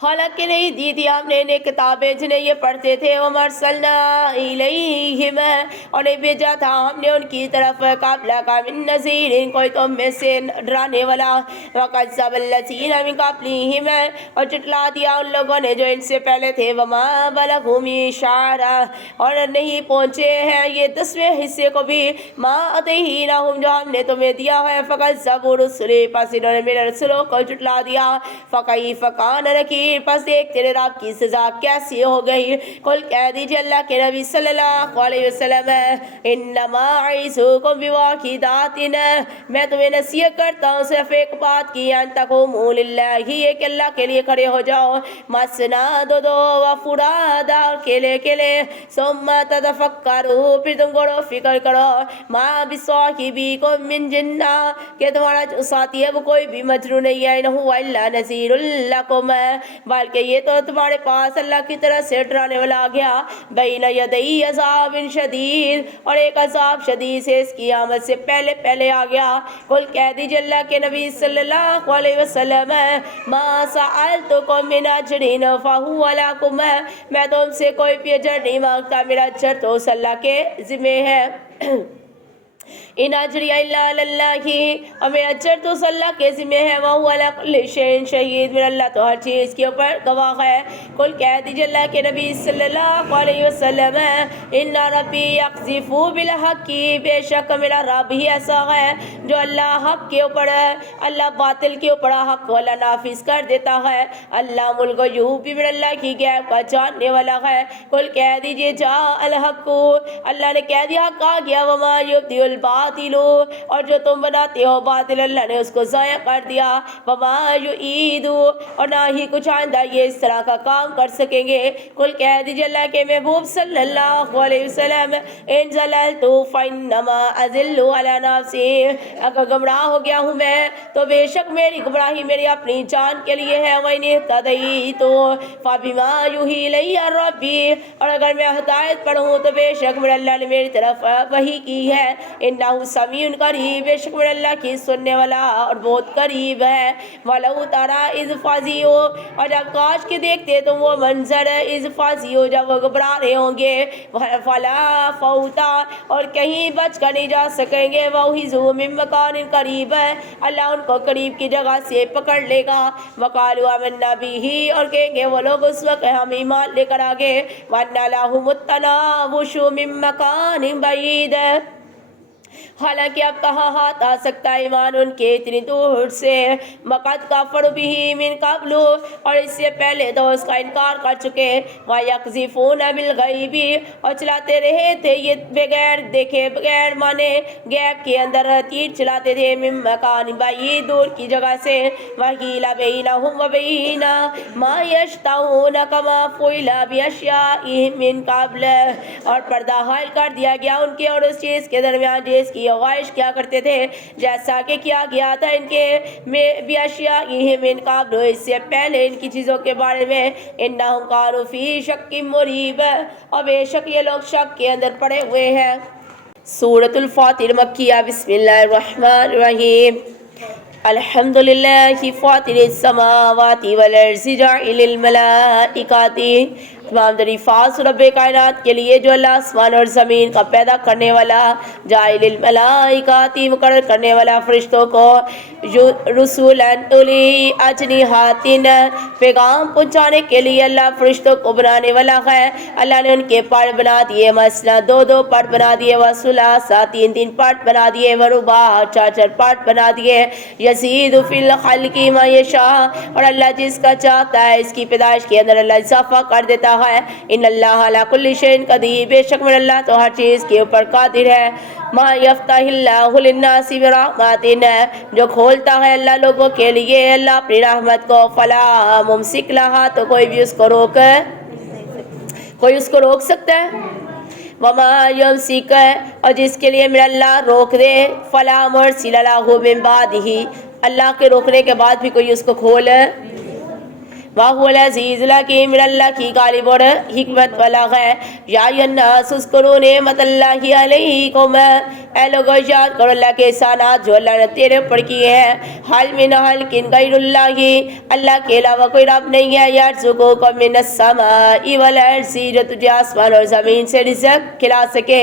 حالانکہ نہیں دی تھی ہم نے انہیں کتابیں جنہیں یہ پڑھتے تھے وَمَرْسَلْنَا إِلَيْهِمْ اور نہیں بھیجا تھا ہم نے ان کی طرف قَبْلَكَ مِن نَذِيرٍ کوئی تم میں سے ڈرانے والا وَكَذَّبَ الَّذِينَ مِن قَبْلِهِمْ اور جھٹلا دیا ان لوگوں نے جو ان سے پہلے تھے وَمَا بَلَغُوا مِعْشَارَ اور نہیں پہنچے ہیں یہ 10ویں حصے کو بھی مَا آتَيْنَاهُمْ جو ہم نے تمہیں دیا ہے فَكَذَّبُوا رُسُلِي پس انہوں نے میرے رسولوں کو جھٹلا دیا فَكَيْفَ كَانَ نَكِيرِ پس دیکھ تیرے رب کی سزا کیسی ہو گئی قل کہہ دیجئے اللہ کے نبی صلی اللہ علیہ وسلم انما اعظکم بواحدۃ میں تمہیں نصیحت کرتا ہوں صرف ایک بات کی ان تقوموا للہ یہ کہ اللہ کے لیے کھڑے ہو جاؤ مثنا دو و فرادا اکیلے ثم تتفکروا پھر تم غور و فکر کرو ما بصاحبکم من جنہ کہ تمہارا جو ساتھی ہے وہ کوئی بھی مجنون نہیں ہے ان هو الا نذیر لکم بلکہ یہ تو تمہارے پاس اللہ کی طرح سے ڈرانے والا آ گیا بین یدی عذاب شدید اور ایک عذاب شدید سے اس کی آمد سے پہلے آ گیا قل کہہ دیجئے اللہ کے نبی صلی اللہ علیہ وسلم ما سألتکم من اجر فہو لکم میں تم سے کوئی بھی اجر نہیں مانگتا میرا اجر تو اس اللہ کے ذمہ ہے ان اجری الا علی اللہ اور میرا اجر تو اس اللہ کے ذمہ ہے وہو علی کل شیء شہید میرا اللہ تو ہر چیز کے اوپر گواہ ہے قل کہہ دیجئے اللہ کے نبی صلی اللہ علیہ وسلم ان ربی یقذف بالحق بے شک میرا رب ہی ایسا ہے جو اللہ حق کے اوپر اللہ باطل کے اوپر حق والا نافذ کر دیتا ہے اللہ الغیوب بھی میرا اللہ کی غیب کا جاننے والا ہے قل کہہ دیجئے جاء الحق اللہ نے کہہ دیا حق آ گیا وما یبدی الباطل اور جو تم بناتے ہو باطل اللہ نے اس کو ضائع کر دیا وما یعید اور نہ ہی کچھ آئندہ یہ اس طرح کا کام کر سکیں گے قل کہہ دیجئے اللہ کے محبوب صلی اللہ علیہ وسلم ان زللت فانما اذل علی نفسی اگر گمراہ ہو گیا ہوں میں تو بے شک میری گمراہی میری اپنی جان کے لیے ہے وَإِنِ اهْتَدَيْتُ فَبِمَا يُوحِي إِلَيَّ رَبِّي اور اگر میں ہدایت پر ہوں تو بے شک میرے اللہ نے میری طرف وحی کی ہے انہو سمیع قریب بے شک میرے اللہ کی سننے والا اور بہت قریب ہے وَلَوْ تَرَى إِذْ فَزِعُوا اور جب کاش کے دیکھتے تم وہ منظر إِذْ فَزِعُوا جب وہ گھبرا رہے ہوں گے فَلَا فَوْتَ اور کہیں بچ کر نہیں جا سکیں گے وَأُخِذُوا مِن مَّكَانٍ قَرِيبٍ اللہ ان کو قریب کی جگہ سے پکڑ لے گا وَقَالُوا آمَنَّا بِهِ اور کہیں گے وہ لوگ اس وقت ہم ایمان لے کر آگے وَأَنَّ لَهُمُ التَّنَاوُشُ مِن مَّكَانٍ بَعِيدٍ حالانکہ اب کہاں ہاتھ آ سکتا ہے ایمان ان کے اتنی دور سے مقد کفر بھی من قبل اور اس سے پہلے تو اس کا انکار کر چکے وَيَقْذِفُونَ بِالْغَيْبِ اور چلاتے رہے تھے یہ بغیر دیکھے بغیر مانے غیب کے اندر تیر چلاتے تھے من مکان بعید دور کی جگہ سے وَقِيلَ بَيْنَهُمْ وَبَيْنَ مَا يَشْتَهُونَ كَمَا فُعِلَ بِأَشْيَائِهِم مِّن قَبْلُ اور پردہ حائل کر دیا گیا ان کے اور اس چیز کے درمیان جس کی خواہش کیا کرتے تھے جیسا کہ کیا گیا تھا ان کے بیاشیائہم من قبل اس سے پہلے ان کی چیزوں کے بارے میں انہم کانوا فی شک مریب اور بے شک یہ لوگ شک کے اندر پڑے ہوئے ہیں سورۃ الفاطر مکیہ بسم اللہ الرحمن الرحیم الحمدللہ فاطر السماوات والارض جاعل الملائکۃ تمام تعریفات رب کائنات کے لیے جو اللہ آسمان اور زمین کا پیدا کرنے والا جاعل الملائکۃ مقرر کرنے والا فرشتوں کو رسولا اولی اجنحۃ پیغام پہنچانے کے لیے اللہ فرشتوں کو بنانے والا ہے اللہ نے ان کے پر بنا دیے مثلا دو پر بنا دیے وثلاثا تین پر بنا دیے ورباع چار پر بنا دیے یزید فی الخلق ما یشاء اور اللہ جس کا چاہتا ہے اس کی پیدائش کے اندر اللہ اضافہ کر دیتا ہے ان اللہ علی کل شیء قدیر بے شک اللہ تو ہر چیز کے اوپر قادر ہے ما یفتح اللہ للناس برحمت جو کھولتا ہے اللہ لوگوں کے لیے اللہ اپنی رحمت کو فلا ممسک لہا تو کوئی بھی اس کو روک سکتا ہے وما یمسک اور جس کے لیے میرا اللہ روک دے فلا مرسل لہ من بعدہ اللہ کے روکنے کے بعد بھی کوئی اس کو کھول وَهُوَ الْعَزِيزُ الْحَكِيمُ اللہ کی غالب اور حکمت والا ہے۔ یا ایھا الناس اذکروا نعمت اللہ علیکم، اے لوگو یاد کرو اللہ کے احسانات جو اللہ نے تیرے اوپر کیے ہیں۔ حل من حلق غیر اللہ، اللہ کے علاوہ کوئی رب نہیں ہے۔ یرزقکم من السماء والارض، جو تجھے آسمان اور زمین سے رزق کھلا سکے۔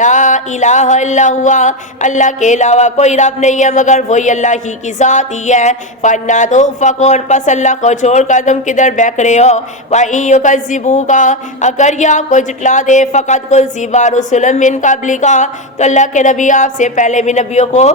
لا الہ الا ہوا، اللہ کے علاوہ کوئی رب نہیں ہے مگر وہی اللہ ہی کی ذات ہی ہے۔ فَأَنَّىٰ تُؤْفَكُونَ، پس اللہ کو چھوڑ کر تم کدھر بہک رہے ہو۔ وَإِن يُكَذِّبُوكَ، اگر یہ آپ کو جھٹلا دے، فَقَدْ كُذِّبَ رُسُلٌ مِّن قَبْلِكَ، تو اللہ کے نبی آپ سے پہلے بھی نبیوں کو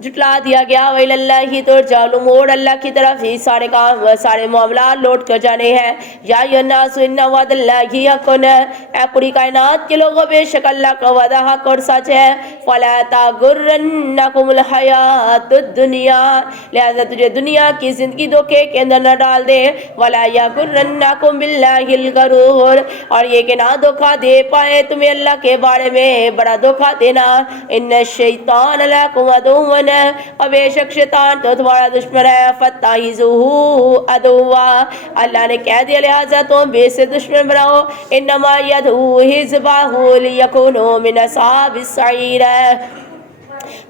جھٹلا دیا گیا۔ وَإِلَى اللَّهِ تُرْجَعُ الْأُمُورُ، اللہ کی طرف ہی سارے کام سارے معاملات لوٹ کر جانے ہیں۔ یا ایھا الناس ان وعد اللہ حق، اے پوری کائنات کے لوگوں بے شک اللہ کا وعدہ حق اور سچ ہے۔ فَلَا تَغُرَّنَّكُمُ الْحَيَاةُ الدُّنْيَا، لہذا تجھے دنیا کی زندگی دھوکے کے اندر نہ ڈال دے۔ وَلَا يَغُرَّنَّكُم بِاللَّهِ الْغَرُورُ، اور یہ کہ نہ دھوکہ دے پائے تمہیں اللہ کے بارے میں بڑا دھوکہ دینا۔ ان الشیطان لکم عدو، اور بے شک شیطان تو تمہارا دشمن ہے۔ فَاتَّخِذُوهُ عَدُوًّا، اللہ نے کہہ دیا لہٰذا تم بھی اسے دشمن بناؤ۔ انما يدعو حزبه ليكونوا من اصحاب السعیر،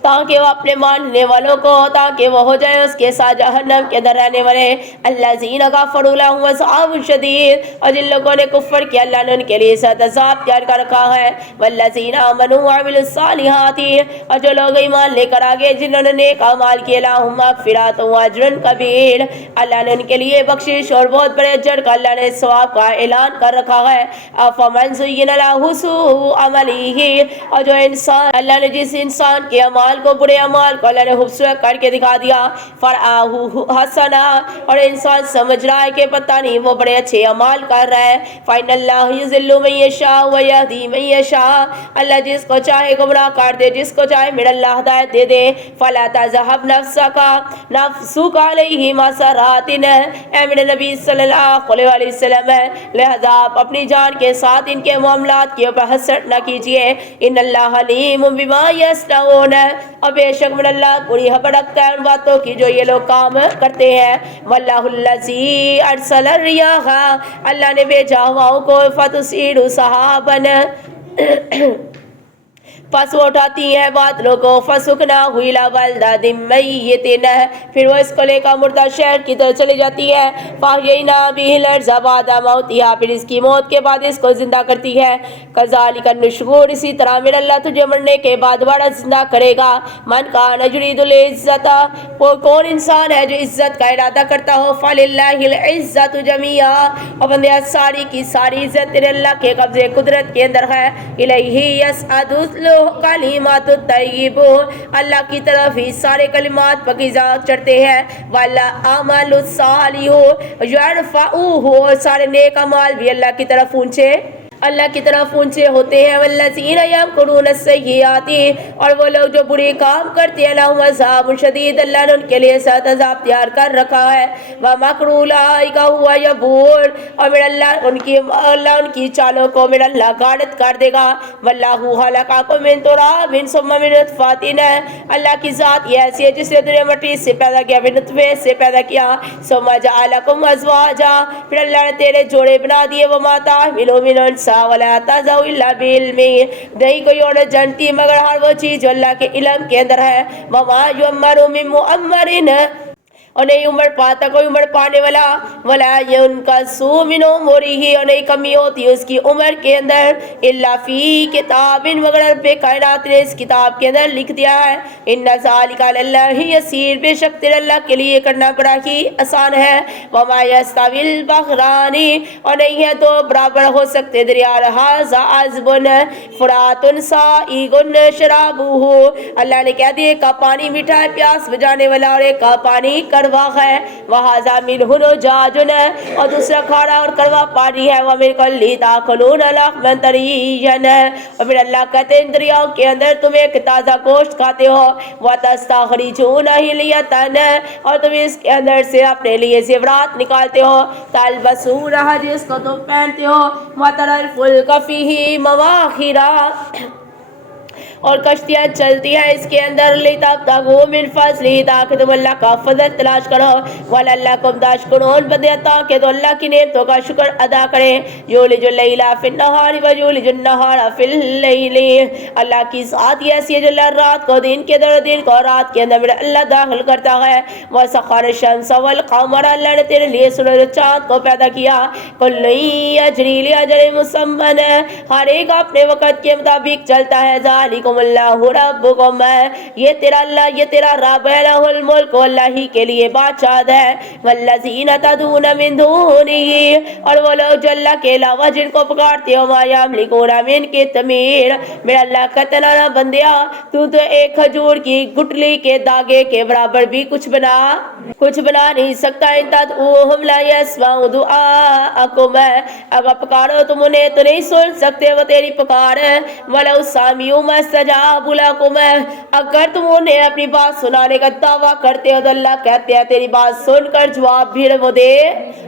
تاکہ وہ اپنے ماننے والوں کو تاکہ وہ ہو جائے اس کے ساتھ جہنم کے اندر رہنے والے۔ الذین کفروا لهم عذاب شدید، اور جن لوگوں نے کفر کیا اللہ نے ان کے لیے سخت عذاب تیار کر رکھا ہے۔ والذین آمنوا وعملوا الصالحات، اور جو لوگ ایمان لے کر آگے جنہوں نے نیک اعمال کیے، لهم مغفرۃ واجر کبیر، اللہ نے ان کے لیے بخشش اور بہت بڑے اجر کا اللہ نے ثواب کا اعلان کر رکھا ہے۔ افمن زین له سوء عمله، اور جو انسان اللہ نے جس انسان کے اعمال کو برے اعمال کو اللہ نے خوبصورت کر کے دکھا دیا، فرآہ حسنا، اور انسان سمجھ رہا ہے کہ پتہ نہیں وہ بڑے اچھے اعمال کر رہا ہے۔ فإن اللہ یضل من یشاء ویہدی من یشاء، اللہ جس کو چاہے گمراہ کر دے، جس کو چاہے میرا اللہ ہدایت دے دے۔ فلا تذهب نفسک علیہم حسرات، اے میرے نبی صلی اللہ علیہ وسلم لہذا آپ اپنی جان کے ساتھ ان کے معاملات کے اوپر حسرت نہ کیجیے۔ ان اللہ علیم بما یصنعون، اور بے شک من اللہ پوری خبر رکھتا ہے ان باتوں کی جو یہ لوگ کام کرتے ہیں۔ واللہ الذی ارسل الریاح، اللہ نے بھیجا ہواؤں کو، فتثیر سحابا، پس وہ اٹھاتی ہیں بادلوں کو، فسکنا ہوئی بلدۃ میت، پھر وہ اس کو لے کر مردہ شہر کی طرف چلی جاتی ہے۔ فاحیینا بہ الارض بعد موتہا، پھر اس کی موت کے بعد اس کو زندہ کرتی ہے۔ کذالک النشور، اسی طرح میرا اللہ تجھے مرنے کے بعد دوبارہ زندہ کرے گا۔ من کان یرید العزت، وہ کون انسان ہے جو عزت کا ارادہ کرتا ہو، فللہ العزت جمیعا، اور بندے ساری کی ساری عزت تیرے اللہ کے قبضے قدرت کے اندر ہے۔ الیہ یصعد کلمات الطیب، اللہ کی طرف ہی سارے کلمات پاکیزہ چڑھتے ہیں۔ والاعمال الصالح یرفعوہ، سارے نیک اعمال بھی اللہ کی طرف اونچے ہوتے ہیں۔ والذین یمکرون السیئات، اور وہ لوگ جو برے کام کرتے ہیں، لہم عذاب شدید، اللہ نے ان کے لیے سخت عذاب تیار کر رکھا ہے۔ ومکر اولئک هو یبور، اور میرا اللہ ان کی چالوں کو میرا اللہ غارت کر دے گا۔ واللہ خلقکم من تراب ثم من نطفۃ، اللہ کی ذات یہ ایسی ہے جس نے تمہیں مٹی سے پیدا کیا، پھر نطفے سے پیدا کیا۔ ثم جعلکم ازواجا، پھر اللہ نے تیرے جوڑے بنا دیے۔ وما تحمل من انثی ولا تضع الا بعلمہ، نہیں کوئی عورت جانتی مگر ہر وہ چیز جو اللہ کے علم کے اندر ہے۔ وما یعمر من معمر، اور نہیں عمر پاتا کوئی عمر پانے والا، ولا ينقص من عمره، اور نہیں کمی ہوتی اس کی عمر کے اندر، الا فی کتاب، مگر رب کائنات نے اس کتاب کے اندر لکھ دیا ہے۔ ان ذلک علی اللہ یسیر، بے شک تیرے اللہ کے لیے کرنا بڑا ہی آسان ہے۔ وما یستوی البحران، اور نہیں ہے تو برابر ہو سکتے دریا، ھذا عذب فرات سائغ شرابہ، اللہ نے کہہ دیا کا پانی میٹھا ہے پیاس بجانے والا، اور ایک کا پانی کڑوا ہے۔ وہذا ملح اجاج، اور دوسرا کھارا اور کڑوا پانی ہے۔ ومن کل تاکلون لحما طریا، اور پھر اللہ کہتے ہیں ان دریاؤں کے اندر تم ایک تازہ گوشت کھاتے ہو۔ وتستخرجون حلیۃ، اور تم اس کے اندر سے اپنے لیے زیورات نکالتے ہو۔ تلبسونها، جس کو تم پہنتے ہو۔ وتری الفلک فیہ مواخر، اور کشتیاں چلتی ہیں اس کے اندر لتبتغوا من فضلہ تاکہ تم اللہ کا فضل تلاش کرو ولعلکم تشکرون بندے تاکہ تو اللہ کی نعمتوں کا شکر ادا کریں یولج اللیل فی النہار ویولج النہار فی اللیل اللہ کی ذات یہ ایسی ہے جو اللہ رات کو دن کے اندر دن کو رات کے اندر میرا اللہ داخل کرتا ہے وسخر الشمس والقمر اللہ نے تیرے لیے سورج چاند کو پیدا کیا کل یجری لاجل مسمى ہر ایک اپنے وقت کے مطابق چلتا ہے ذالکم اللہ ربکم یہ تیرا اللہ یہ تیرا رب ہے لہ الملک اللہ ہی کے لیے بادشاہ ہے والذین تدعون من دونہ اور وہ لوگ جو اللہ کے علاوہ جن کو پکارتے ہو ما یملکون من قطمیر میرا اللہ کہتا نا بندیا تو ایک کھجور کی گٹلی کے داغے کے برابر بھی کچھ بنا نہیں سکتا ان تدعوہم لا یسمعوا دعاءکم اگر پکارو تم انہیں تو نہیں سن سکتے وہ تیری پکار ولو سمعوا ما استجابوا لکم اگر تم انہیں اپنی بات سنانے کا دعویٰ کرتے ہو تو اللہ کہتے ہیں تیری بات سن کر جواب بھی وہ دے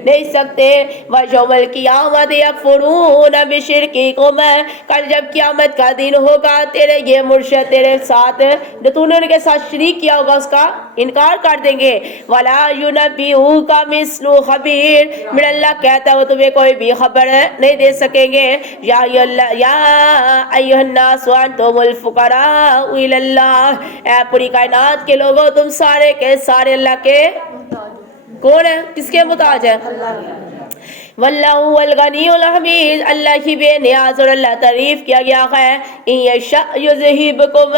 نہیں سکتے وَيَوْمَ الْقِيَامَةِ يَكْفُرُونَ بِشِرْكِكُمْ کل جب قیامت کا دن ہوگا تیرے یہ مرشد تیرے ساتھ جو تو نے ان کے ساتھ شریک کیا ہوگا اس کا انکار کر دیں گے وَلَا يُنَبِّئُكَ مِثْلُ خَبِيرٍ میرا اللہ کہتا ہے وہ تمہیں کوئی بھی خبر نہیں دے سکیں گے یا ایھا الناس انتم الفقراء الی اللہ اے پوری کائنات کے لوگوں تم سارے کے سارے اللہ کے کون ہے کس کے محتاج ہے واللہ الغنی الحمید اللہ ہی بے نیاز اور اللہ تعریف کیا گیا ہے ان یشاء یذہبکم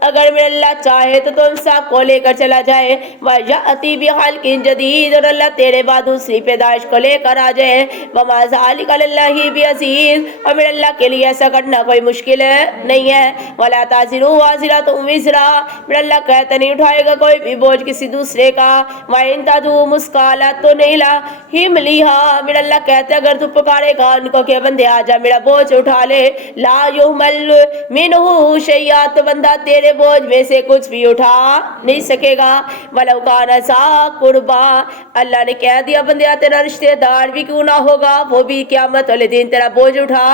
اگر میرا اللہ چاہے تو تم سب کو لے کر چلا جائے ویأتی بخلق جدید اور اللہ تیرے بعد دوسری پیدائش کو لے کر آ جائے وما ذلک علی اللہ بعزیز اور میرا اللہ کے لیے ایسا کرنا کوئی مشکل نہیں ہے ولا تزر وازرۃ وزر میرا اللہ کہتا نہیں اٹھائے گا کوئی بھی بوجھ کسی دوسرے کا وان تدعو مثقالۃ نیلا حملھا میرا اللہ کہتے اگر تو پکارے گا ان کو کہ بندے آ جا میرا بوجھ اٹھا لے لا یحمل منہ شیئا تو بندہ تیرے بوجھ میں سے کچھ بھی اٹھا نہیں سکے گا ولو کان ذا قربا اللہ نے کہہ دیا بندیا تیرا رشتہ دار بھی کیوں نہ ہوگا وہ بھی قیامت والے دن تیرا بوجھ اٹھا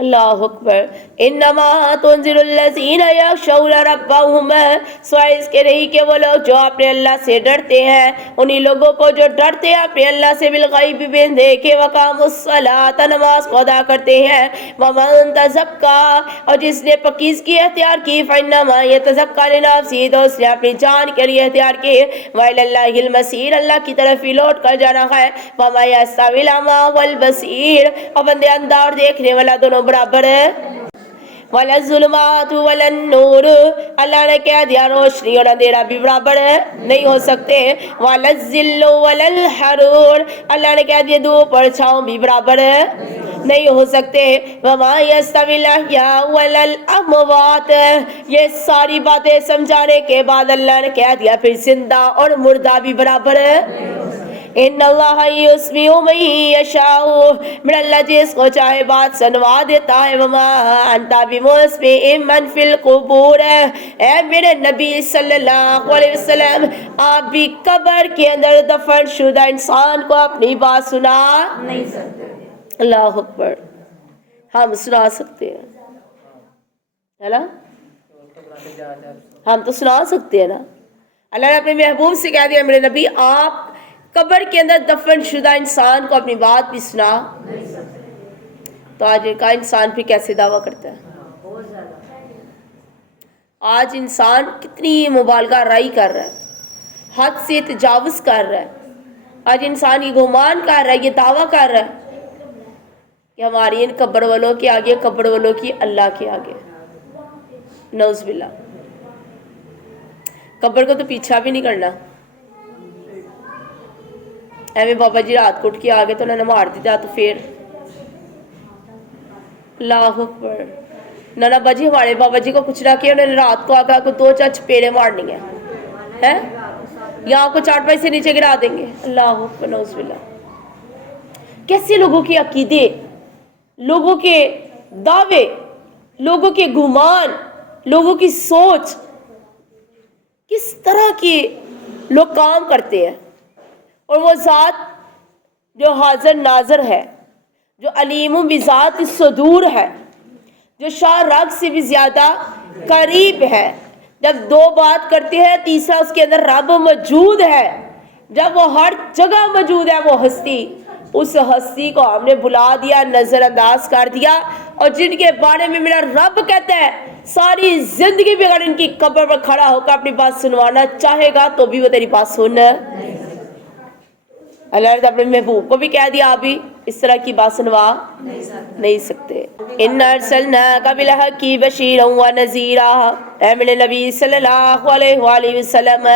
اللہ اکبر انما تنذر الذین یخشون ربهم سوائے اس کے نہیں کہ وہ لوگ جو اپنے اللہ سے ڈرتے ہیں انہی لوگوں کو جو ڈرتے ہیں اپنے اللہ سے بالغیب بن دیکھے وقام الصلاۃ نماز کو ادا کرتے ہیں ومن تزکا اور جس نے پاکیزگی اختیار کی فانما یتزکا لنفسہ تو اس نے اپنی جان کے لیے اختیار کی وإلی اللہ المصیر اللہ کی طرف ہی لوٹ کر جانا ہے وما یستوی الاعمی والبصیر اور بندے اندھا اور دیکھنے والا دونوں برابر ہے ولا الظلمات ولا النور اللہ نے کہہ دیا روشنی اور اندھیرا بھی برابر ہے نہیں ہو سکتے ولا الظل ولا الحرور اللہ نے کہہ دیا دھوپ اور چھاؤں بھی برابر ہے نہیں ہو سکتے وما یستوی الاحیاء ولا الاموات یہ ساری باتیں سمجھانے کے بعد اللہ نے کہہ دیا پھر زندہ اور مردہ بھی برابر ہے ان اللہ یسمع من یشاء میرا اللہ جس کو چاہے بات سنوا دیتا ہے وما انت بمسمع من فی القبور اے میرے نبی صلی اللہ علیہ وسلم آپ بھی قبر کے اندر دفن شدہ انسان کو اپنی بات سنا نہیں سکتے اللہ اکبر ہم سنا سکتے ہیں ہے نا ہم تو سنا سکتے ہیں نا اللہ نے اپنے محبوب سے کہہ دیا میرے نبی آپ قبر کے اندر دفن شدہ انسان کو اپنی بات بھی سنا تو آج کا انسان پھر کیسے دعویٰ کرتا ہے آج انسان کتنی مبالغہ رائی کر رہا ہے حد سے تجاوز کر رہا ہے آج انسان یہ گمان کر رہا ہے یہ دعویٰ کر رہا ہے کہ ہماری ان قبر والوں کے آگے قبر والوں کی اللہ کے آگے نعوذ باللہ قبر کو تو پیچھا بھی نہیں کرنا ایویں بابا جی رات کو اٹھ کے آگے تو انہوں نے مار دیتا تو پھر اللہ اکبر نانا باجی ہمارے بابا جی کو کچھ نہ کیا انہوں نے رات کو آگے کو 2-4 چپیڑے مارنی ہیں یہاں کو 4 پیسے نیچے گرا دیں گے اللہ اکبر نعوذ باللہ کیسے لوگوں کے عقیدے لوگوں کے دعوے لوگوں کے گمان لوگوں کی سوچ کس طرح کے لوگ کام کرتے ہیں اور وہ ذات جو حاضر ناظر ہے جو علیم بذات الصدور ہے جو شارق سے بھی زیادہ قریب ہے. جب دو بات کرتے ہیں تیسرا اس کے اندر رب موجود ہے. جب وہ ہر جگہ موجود ہے وہ ہستی، اس ہستی کو ہم نے بھلا دیا، نظر انداز کر دیا، اور جن کے بارے میں میرا رب کہتا ہے ساری زندگی بھی اگر ان کی قبر پر کھڑا ہو کر اپنی بات سنوانا چاہے گا تو بھی وہ تیری بات سن. اللہ نے اپنے محبوب کو بھی کہہ دیا ابھی اس طرح کی بات سنوا نہیں سکتے. اِنَّا أَرْسَلْنَاكَ بِالْحَقِّ بَشِيرًا وَنَذِيرًا. اے میرے نبی صلی اللہ علیہ وآلہ وسلم،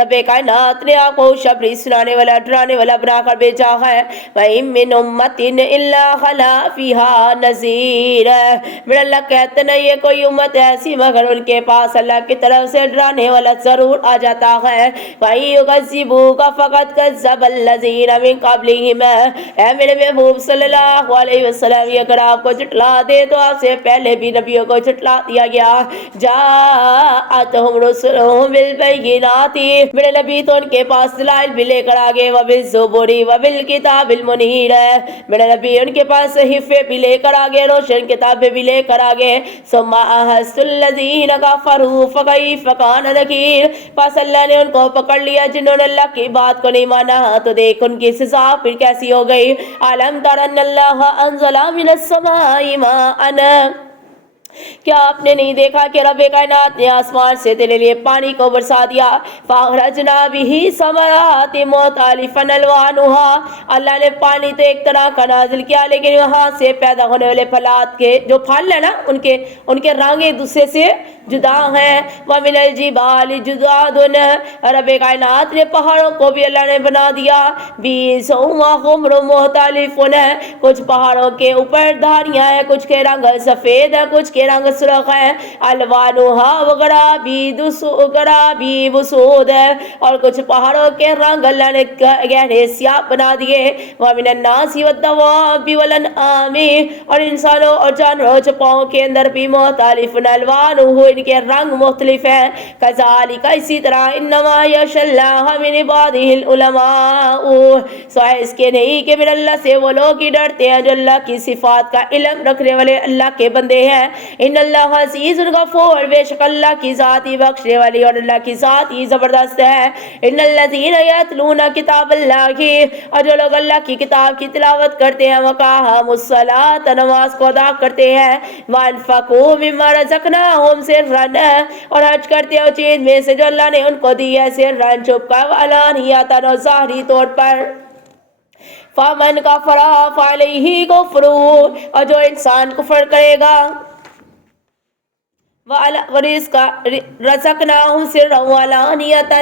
رب کائنات نے آپ کو خوشخبری سنانے والا، ڈرانے والا بنا کر بھیجا ہے. وَإِن مِّنْ أُمَّةٍ إِلَّا خَلَا فِيهَا نَذِيرٌ. میرا اللہ کہتے نہیں ہے کوئی امت ایسی مگر ان کے پاس اللہ کی طرف سے ڈرانے والا ضرور آ جاتا ہے. وَإِن يُكَذِّبُوكَ فَقَدْ كَذَّبَ الَّذِينَ مِن قَبْلِهِمْ. اے میرے محبوب صلی اللہ علیہ وسلم، یہ اگر آپ کو جھٹلا دے تو آپ سے پہلے بھی نبیوں کو جھٹلا دیا گیا. جاءتہم رسلہم بالبینات. میرے نبی تو ان کے پاس دلائل بھی لے کر آگے، وبالزبر وبالکتاب المنیر. میرے نبی ان کے پاس صحیفے بھی لے کر آگے، روشن کتابیں بھی لے کر آگے. ثم اخذت الذین کفروا فکیف کان نکیر. پس اللہ نے ان کو پکڑ لیا جنہوں نے اللہ کی بات کو نہیں مانا، تو دیکھ ان کی سزا پھر کیسی ہو گئی. علم تر ان اللہ انزل من السماء ماء. کیا آپ نے نہیں دیکھا کہ رب کائنات نے آسمان سے تیرے لیے پانی کو برسا دیا. فَأَخْرَجْنَا بِهِ ثَمَرَاتٍ مُخْتَلِفًا أَلْوَانُهَا. اللہ نے پانی تو ایک طرح کا نازل کیا لیکن وہاں سے پیدا ہونے والے پھلات کے جو پھل ہیں نا ان کے رنگ ایک دوسرے سے جدا ہیں. وَمِنَ الْجِبَالِ جُدَادٌ. رب کائنات نے پہاڑوں کو بھی اللہ نے بنا دیا. بِيضٌ وَحُمْرٌ مُخْتَلِفٌ. کچھ پہاڑوں کے اوپر دھاریاں ہیں، کچھ کے رنگ سفید ہے، کچھ کے رنگ سرخ ہے. الوانها وغرابیب سود. اور کچھ پہاڑوں کے رنگ اللہ نے گہرے سیاہ بنا دیے. وَمِنَ النَّاسِ وَالدَّوَابِ وَالْأَنْعَامِ. اور انسانوں اور جانوروں چپاؤں کے اندر بھی مختلف الوانه، ان کے رنگ مختلف ہیں. كَذَلِكَ اسی طرح انما یخشی اللہ من عبادہ العلماء. سوائے اس کے نہیں کہ میرے اللہ سے وہ لوگ ہی ڈرتے ہیں جو اللہ کی صفات کا علم رکھنے والے اللہ کے بندے ہیں. ان اللہ عزیز غفور. بے شک اللہ کی ذات ہی بخشنے والی اور اللہ کی ذات ہی زبردست ہے. ان الذین یتلون کتاب اللہ. اور جو لوگ اللہ کی کتاب کی تلاوت کرتے ہیں، وقاموا الصلاۃ، نماز کو ادا کرتے ہیں، وانفقوا مما رزقناہم سرا، اور خرچ کرتے ہیں اس چیز میں سے جو اللہ نے ان کو دی ہے، سرا چھپ کر، وعلانیۃ اور ظاہری طور پر. فَمَنْ كَفَرَ فَعَلَيْهِ كُفْرُهُ. اور جو انسان کفر کرے گا، رزقناہم سرا وعلانیۃ،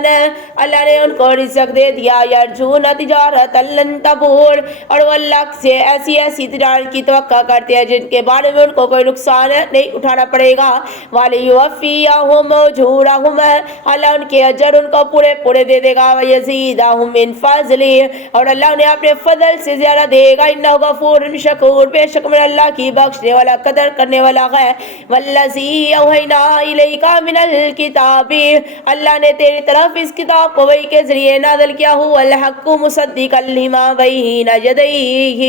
اللہ نے ان کو رزق دے دیا. یرجون تجارۃ لن تبور. اور وہ اللہ سے ایسی ایسی تجارت کی توقع کرتے ہیں جن کے بارے میں ان کو کوئی نقصان نہیں اٹھانا پڑے گا. وَلِيُوَفِّيَهُمْ أُجُورَهُمْ. اللہ ان کے اجر ان کو پورے پورے دے دے گا. وَيَزِيدَهُمْ مِنْ فَضْلِهِ. اور اللہ نے اپنے فضل سے زیادہ دے گا. إِنَّهُ غَفُورٌ شَكُورٌ. بے شک میرا اللہ کی بخشنے والا، قدر کرنے والا ہے. وَالَّذِي أَوْحَيْنَا إِلَيْكَ مِنَ الْكِتَابِ. اللہ نے تیری طرف اس کتاب کو وحی کے ذریعے نازل کیا. هُوَ الْحَقُّ مُصَدِّقًا لِمَا بَيْنَ يَدَيْهِ.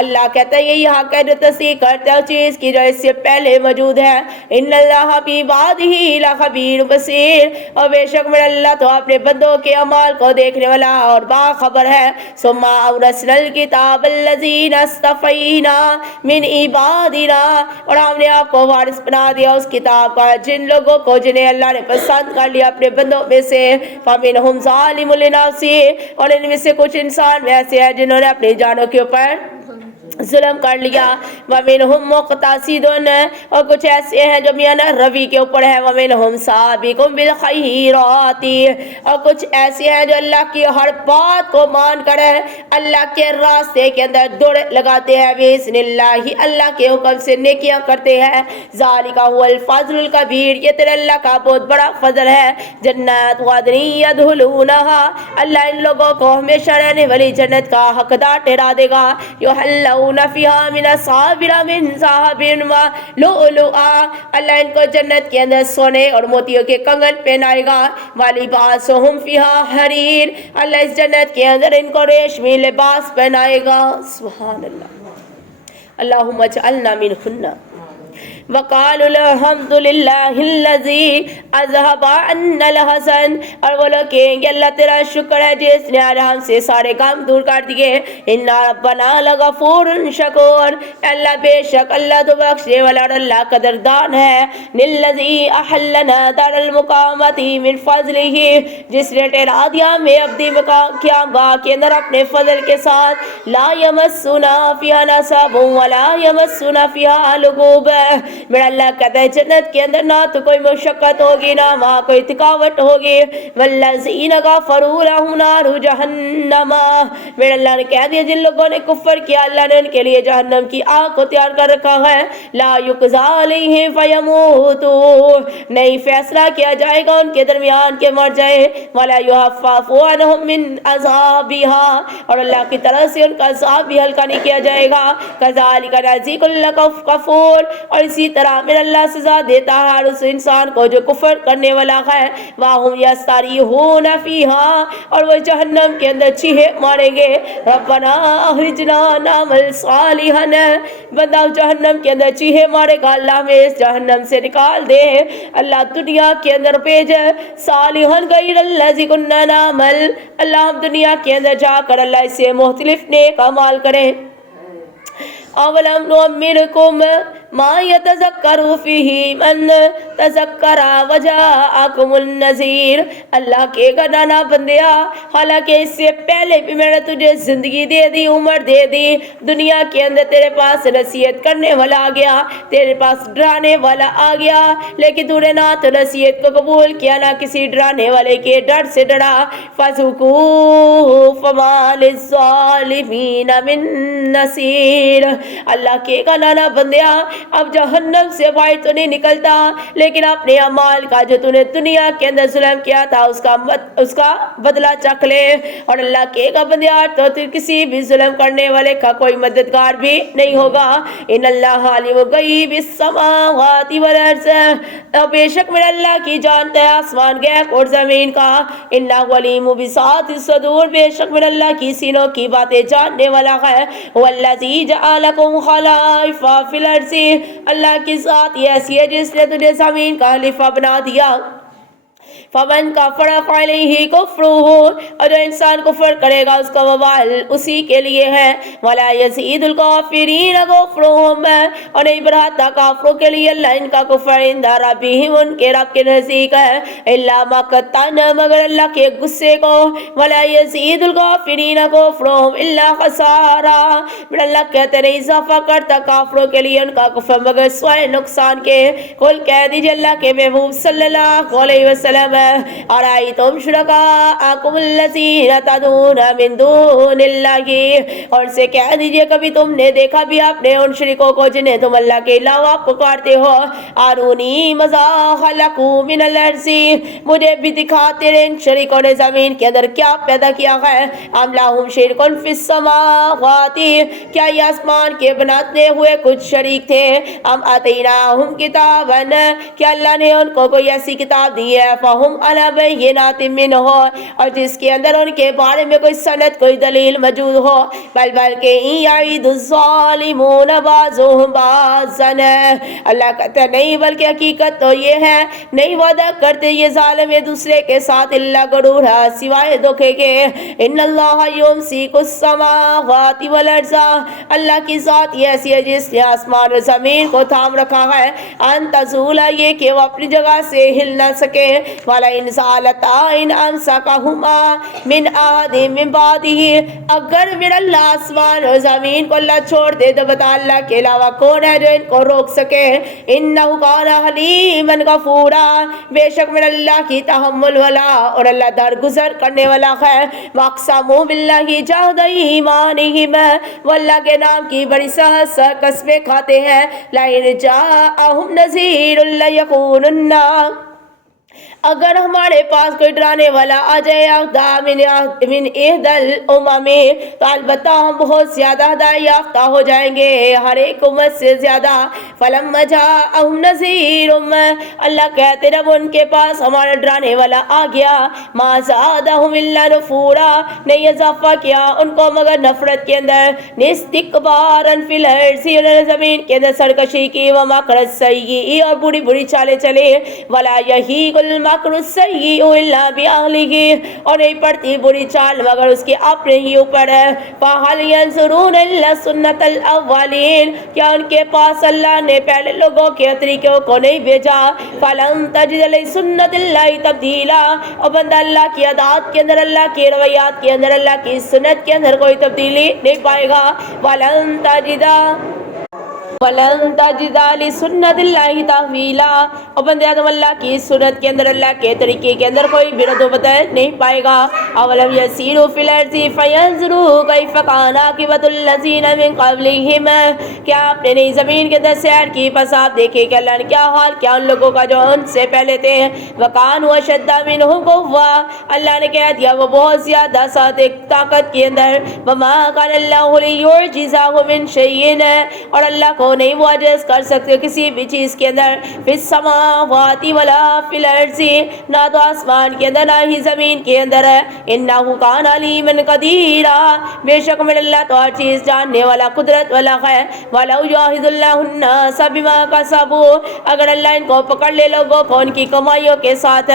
اللہ کہتا ہے یہی حق ہے جو تصدیق کرتا ہے اس چیز کی جو اس سے پہلے موجود ہے. إِنَّ اللَّهَ بِعِبَادِهِ لَخَبِيرٌ بَصِيرٌ. اور بے شک میرا اللہ تو اپنے بندوں کے اعمال کو دیکھنے والا اور باخبر ہے. ثُمَّ أَوْرَثْنَا الْكِتَابَ الَّذِينَ اصْطَفَيْنَا مِنْ عِبَادِنَا. اور ہم نے آپ کو وارث بنا دیا اس کتاب کا جن لوگوں کو جنہیں اللہ نے پسند کر لیا اپنے بندوں میں سے. فَمِنْهُمْ ظَالِمٌ لِنَفْسِهِ. اور ان میں سے کچھ انسان ایسے ہیں جنہوں نے اپنی جانوں کے اوپر ظلم کر لیا. وَمِنْهُمْ مُقْتَصِدٌ. اور کچھ ایسے ہیں جو میانہ روی کے اوپر ہے. وَمِنْهُمْ سَابِقٌ بِالْخَيْرَاتِ. اور کچھ ایسے ہیں جو اللہ کی ہر بات کو مان کر اللہ کے راستے کے اندر دوڑ لگاتے ہیں. بِإِذْنِ اللَّهِ. اللہ کے حکم سے نیکیاں کرتے ہیں. ذَلِكَ هُوَ الْفَضْلُ الْكَبِيرُ. یہ تیرے اللہ کا بہت بڑا فضل ہے. جنات عدن يدخلونها. اللہ ان لوگوں کو ہمیشہ رہنے والی جنت کا حقدار ٹھہرا دے گا. يحلون فيها من أساور من ذهب ولؤلؤا. اللہ ان کو جنت کے اندر سونے اور موتیوں کے کنگن پہنائے گا. وَلِبَاسُهُمْ فِيهَا حَرِيرٌ. اللہ اس جنت کے اندر ان کو ریشمی لباس پہنائے گا. سبحان اللہ. اللہم اجعلنا منہن. وقالوا الحمد للہ الذی اذهب عنا الحزن، اور وہ لوگ کہیں گے اللہ تیرا شکر ہے جس نے آج ہم سے سارے کام دور کر دیے. ان ربنا لغفور شکور، اللہ بے شک اللہ تو بخشنے والا اور اللہ قدردان ہے. للذی احلنا دار المقامت من فضلہ، جس نے ٹھہرا دیا ہمیں ابدی مقام قیام گاہ کے اندر اپنے فضل کے ساتھ. لا یمسنا فیہا نصب ولا یمسنا فیہا لغوب، میرا اللہ کہتا ہے جنت کے اندر نہ تو کوئی مشقت ہوگی نہ وہاں کوئی تھکاوٹ ہوگی. والذین کفروا لہم نار جہنم، میرا اللہ نے کہہ دیا جن لوگوں نے کفر کیا اللہ نے ان کے لیے جہنم کی آگ کو تیار کر رکھا ہے. لا یقضی علیہم فیموتوا، نہیں فیصلہ کیا جائے گا ان کے درمیان کے مر جائے. ولا یخفف عنہم من عذابها، اور اللہ کی طرف سے ان کا عذاب بھی ہلکا نہیں کیا جائے گا. کذالک نجزی کل کفور، اور اسی طرح میرا اللہ سزا دیتا ہے ہر اس انسان کو جو کفر کرنے والا ہے. وَهُمْ يَسْتَرِيحُونَ فِيهَا، اور وہ جہنم کے اندر چیخے ماریں گے ربنا اخرجنا نعمل صالحا، بندہ جہنم کے اندر چیخے مارے گا اللہ ہمیں اس جہنم سے نکال دے، اللہ دنیا کے اندر بھیج صالحا غیر الذی کنا نعمل، اللہ ہم دنیا کے اندر جا کر اللہ اسے مختلف نیک اعمال کریں. اولم نعمرکم ما یتذکر فیہ من تذکر وجاءکم النذیر، اللہ کے گنانا بندیا حالانکہ اس سے پہلے بھی میں نے تجھے زندگی دے دی، عمر دے دی، دنیا کے اندر تیرے پاس نصیحت کرنے والا آ گیا، تیرے پاس ڈرانے والا آ گیا، لیکن تو نے نہ تو نصیحت کو قبول کیا نہ کسی ڈرانے والے کے ڈر سے ڈرا. فذوقوا فما للظالمین من نصیر، اللہ کے گنانا بندیا اب جہنم سے باہر تو نہیں نکلتا، لیکن اپنے اعمال کا جو تو نے دنیا کے اندر ظلم کیا تھا اس کا بدلہ چکھ لے. اور اللہ کے گا بندیا تو کسی بھی ظلم کرنے والے کا کوئی مددگار بھی نہیں ہوگا. ان اللہ عالم غیب السماوات والارض، بے شک میرا اللہ کی جانتا ہے آسمان غیب اور زمین کا. انہ علیم بذات الصدور، بے شک میرا اللہ کی سینوں کی باتیں جاننے والا ہے. والذی جعلکم خلائف فی الارض، اللہ کی ذات یہ ایسی ہے جس نے تجھے زمین کا خلیفہ بنا دیا. فمن کفر فعلیہ کفرہ، اور جو انسان کفر کرے گا اس کا وبال اسی کے لیے ہے. ولا یزید الکافرین کفرہم، اور نہیں بڑھاتا کافروں کے لیے اللہ ان کا کفر عند ربہم ان کے رب کے نزدیک ہے. الا مقتن، مگر اللہ کے غصے کو. ولا یزید الکافرین کفرہم الا خسارا، میرا اللہ کہتے نہیں اضافہ کرتا کافروں کے لیے ان کا کفر مگر سوائے نقصان کے. قل کہہ دیجئے اللہ کے محبوب صلی اللہ علیہ وسلم، ارائیتم شرکاءکم الذین تدعون من دون اللہ، اور سے کہہ دیجئے کبھی تم نے دیکھا بھی آپ نے ان شریکوں کو جنہیں تم اللہ کے علاوہ پکارتے ہو. ارونی ماذا خلقوا من الارض، مجھے بھی دکھاتے رہے ان شریکوں نے زمین کے اندر کیا پیدا کیا ہے. ام لہم شرک فی السماوات، کیا یہ آسمان کے بناتے ہوئے کچھ شریک تھے. ام آتیناہم کتابا، کیا اللہ نے ان کو کوئی ایسی کتاب دی ہے فہم علی بینات منہ، اور جس کے اندر ان کے بارے میں کوئی سند کوئی دلیل موجود ہو. بلکہ یعید الظالمون بعضهم بعضا، اللہ کہتا ہے نہیں بلکہ حقیقت تو یہ ہے نہیں وعدہ کرتے یہ ظالم ایک دوسرے کے ساتھ اللہ غرور ہے سوائے دھوکے کے. ان اللہ یمسک السماوات والارض، اللہ کی ذات یہ ایسی ہے جس نے آسمان اور زمین کو تھام رکھا ہے. ان تزولا، یہ کہ وہ اپنی جگہ سے ہل نہ سکے. والا انسالتا ان امسکہما من احد من بعدہ، اگر میرا اللہ آسمان اور زمین کو اللہ چھوڑ دے تو بتا اللہ کے علاوہ کون ہے جو ان کو روک سکے. انہ کان حلیما غفورا، بے شک میرا اللہ کی تحمل والا اور اللہ درگزر کرنے والا ہے. واقسموا باللہ جہد ایمانہم، واللہ کے نام کی بڑی سخت قسمیں کھاتے ہیں. لئن جاءہم نذیر لیکونن، اگر ہمارے پاس کوئی ڈرانے والا آ جائے من احدل امم تو البتہ ہم بہت زیادہ ہدایت یافتہ ہو جائیں گے ہر ایک امت سے زیادہ. فلما جاءہم نذیر اللہ کہتے جب ان کے پاس ہمارا ڈرانے والا آ گیا ما زادہم الا نفورا نہیں اضافہ کیا ان کو مگر نفرت کے اندر استکبارا فی الارض زمین کے اندر سرکشی کی ومکر السیئ اور بری بری چالیں چلے ولا یحیق المکر السیئ الا باہلہ اور نہیں پڑتی بری چال مگر اس کے اپنے ہی اوپر ہے. فہل ینظرون الا سنت الاولین کیا ان کے پاس اللہ نے پہلے لوگوں کے طریقوں کو نہیں بھیجا. فلن تجد لسنت اللہ تبدیلا اور بندہ اللہ کی عادات کے اندر اللہ کے رویات کے اندر اللہ کی سنت کے اندر کوئی تبدیلی نہیں پائے گا. ولن تجد لسنت اللہ تحویلا اور بندے آدم اللہ کی سنت کے اندر اللہ کے طریقے کے اندر کوئی بھی رد و بدل نہیں پائے گا. اولم یسیروا فی الارض فینظروا کیف کان عاقبۃ الذین من قبلہم کیا آپ نے نہیں زمین کے اندر سیر کی بس آپ دیکھیں کہ اللہ نے کیا حال کیا ان لوگوں کا جو ان سے پہلے تھے. وکانوا اشد منہم قوۃ اللہ نے کہہ دیا وہ بہت زیادہ طاقت کے اندر. وما کان اللہ لیعجزہ من شیء اور اللہ کو نہیں وہ عجز کر سکتے کسی بھی چیز کے اندر. فی السماوات ولا فی الارض نہ تو آسمان کے اندر نہ ہی زمین کے اندر. انہ کان علیما قدیرا بے شک من اللہ تو ہر چیز جاننے والا قدرت والا ہے. ولو یؤاخذ اللہ الناس بما کسبوا اگر اللہ ان کو پکڑ لے لوگوں کو ان کی کمائیوں کے ساتھ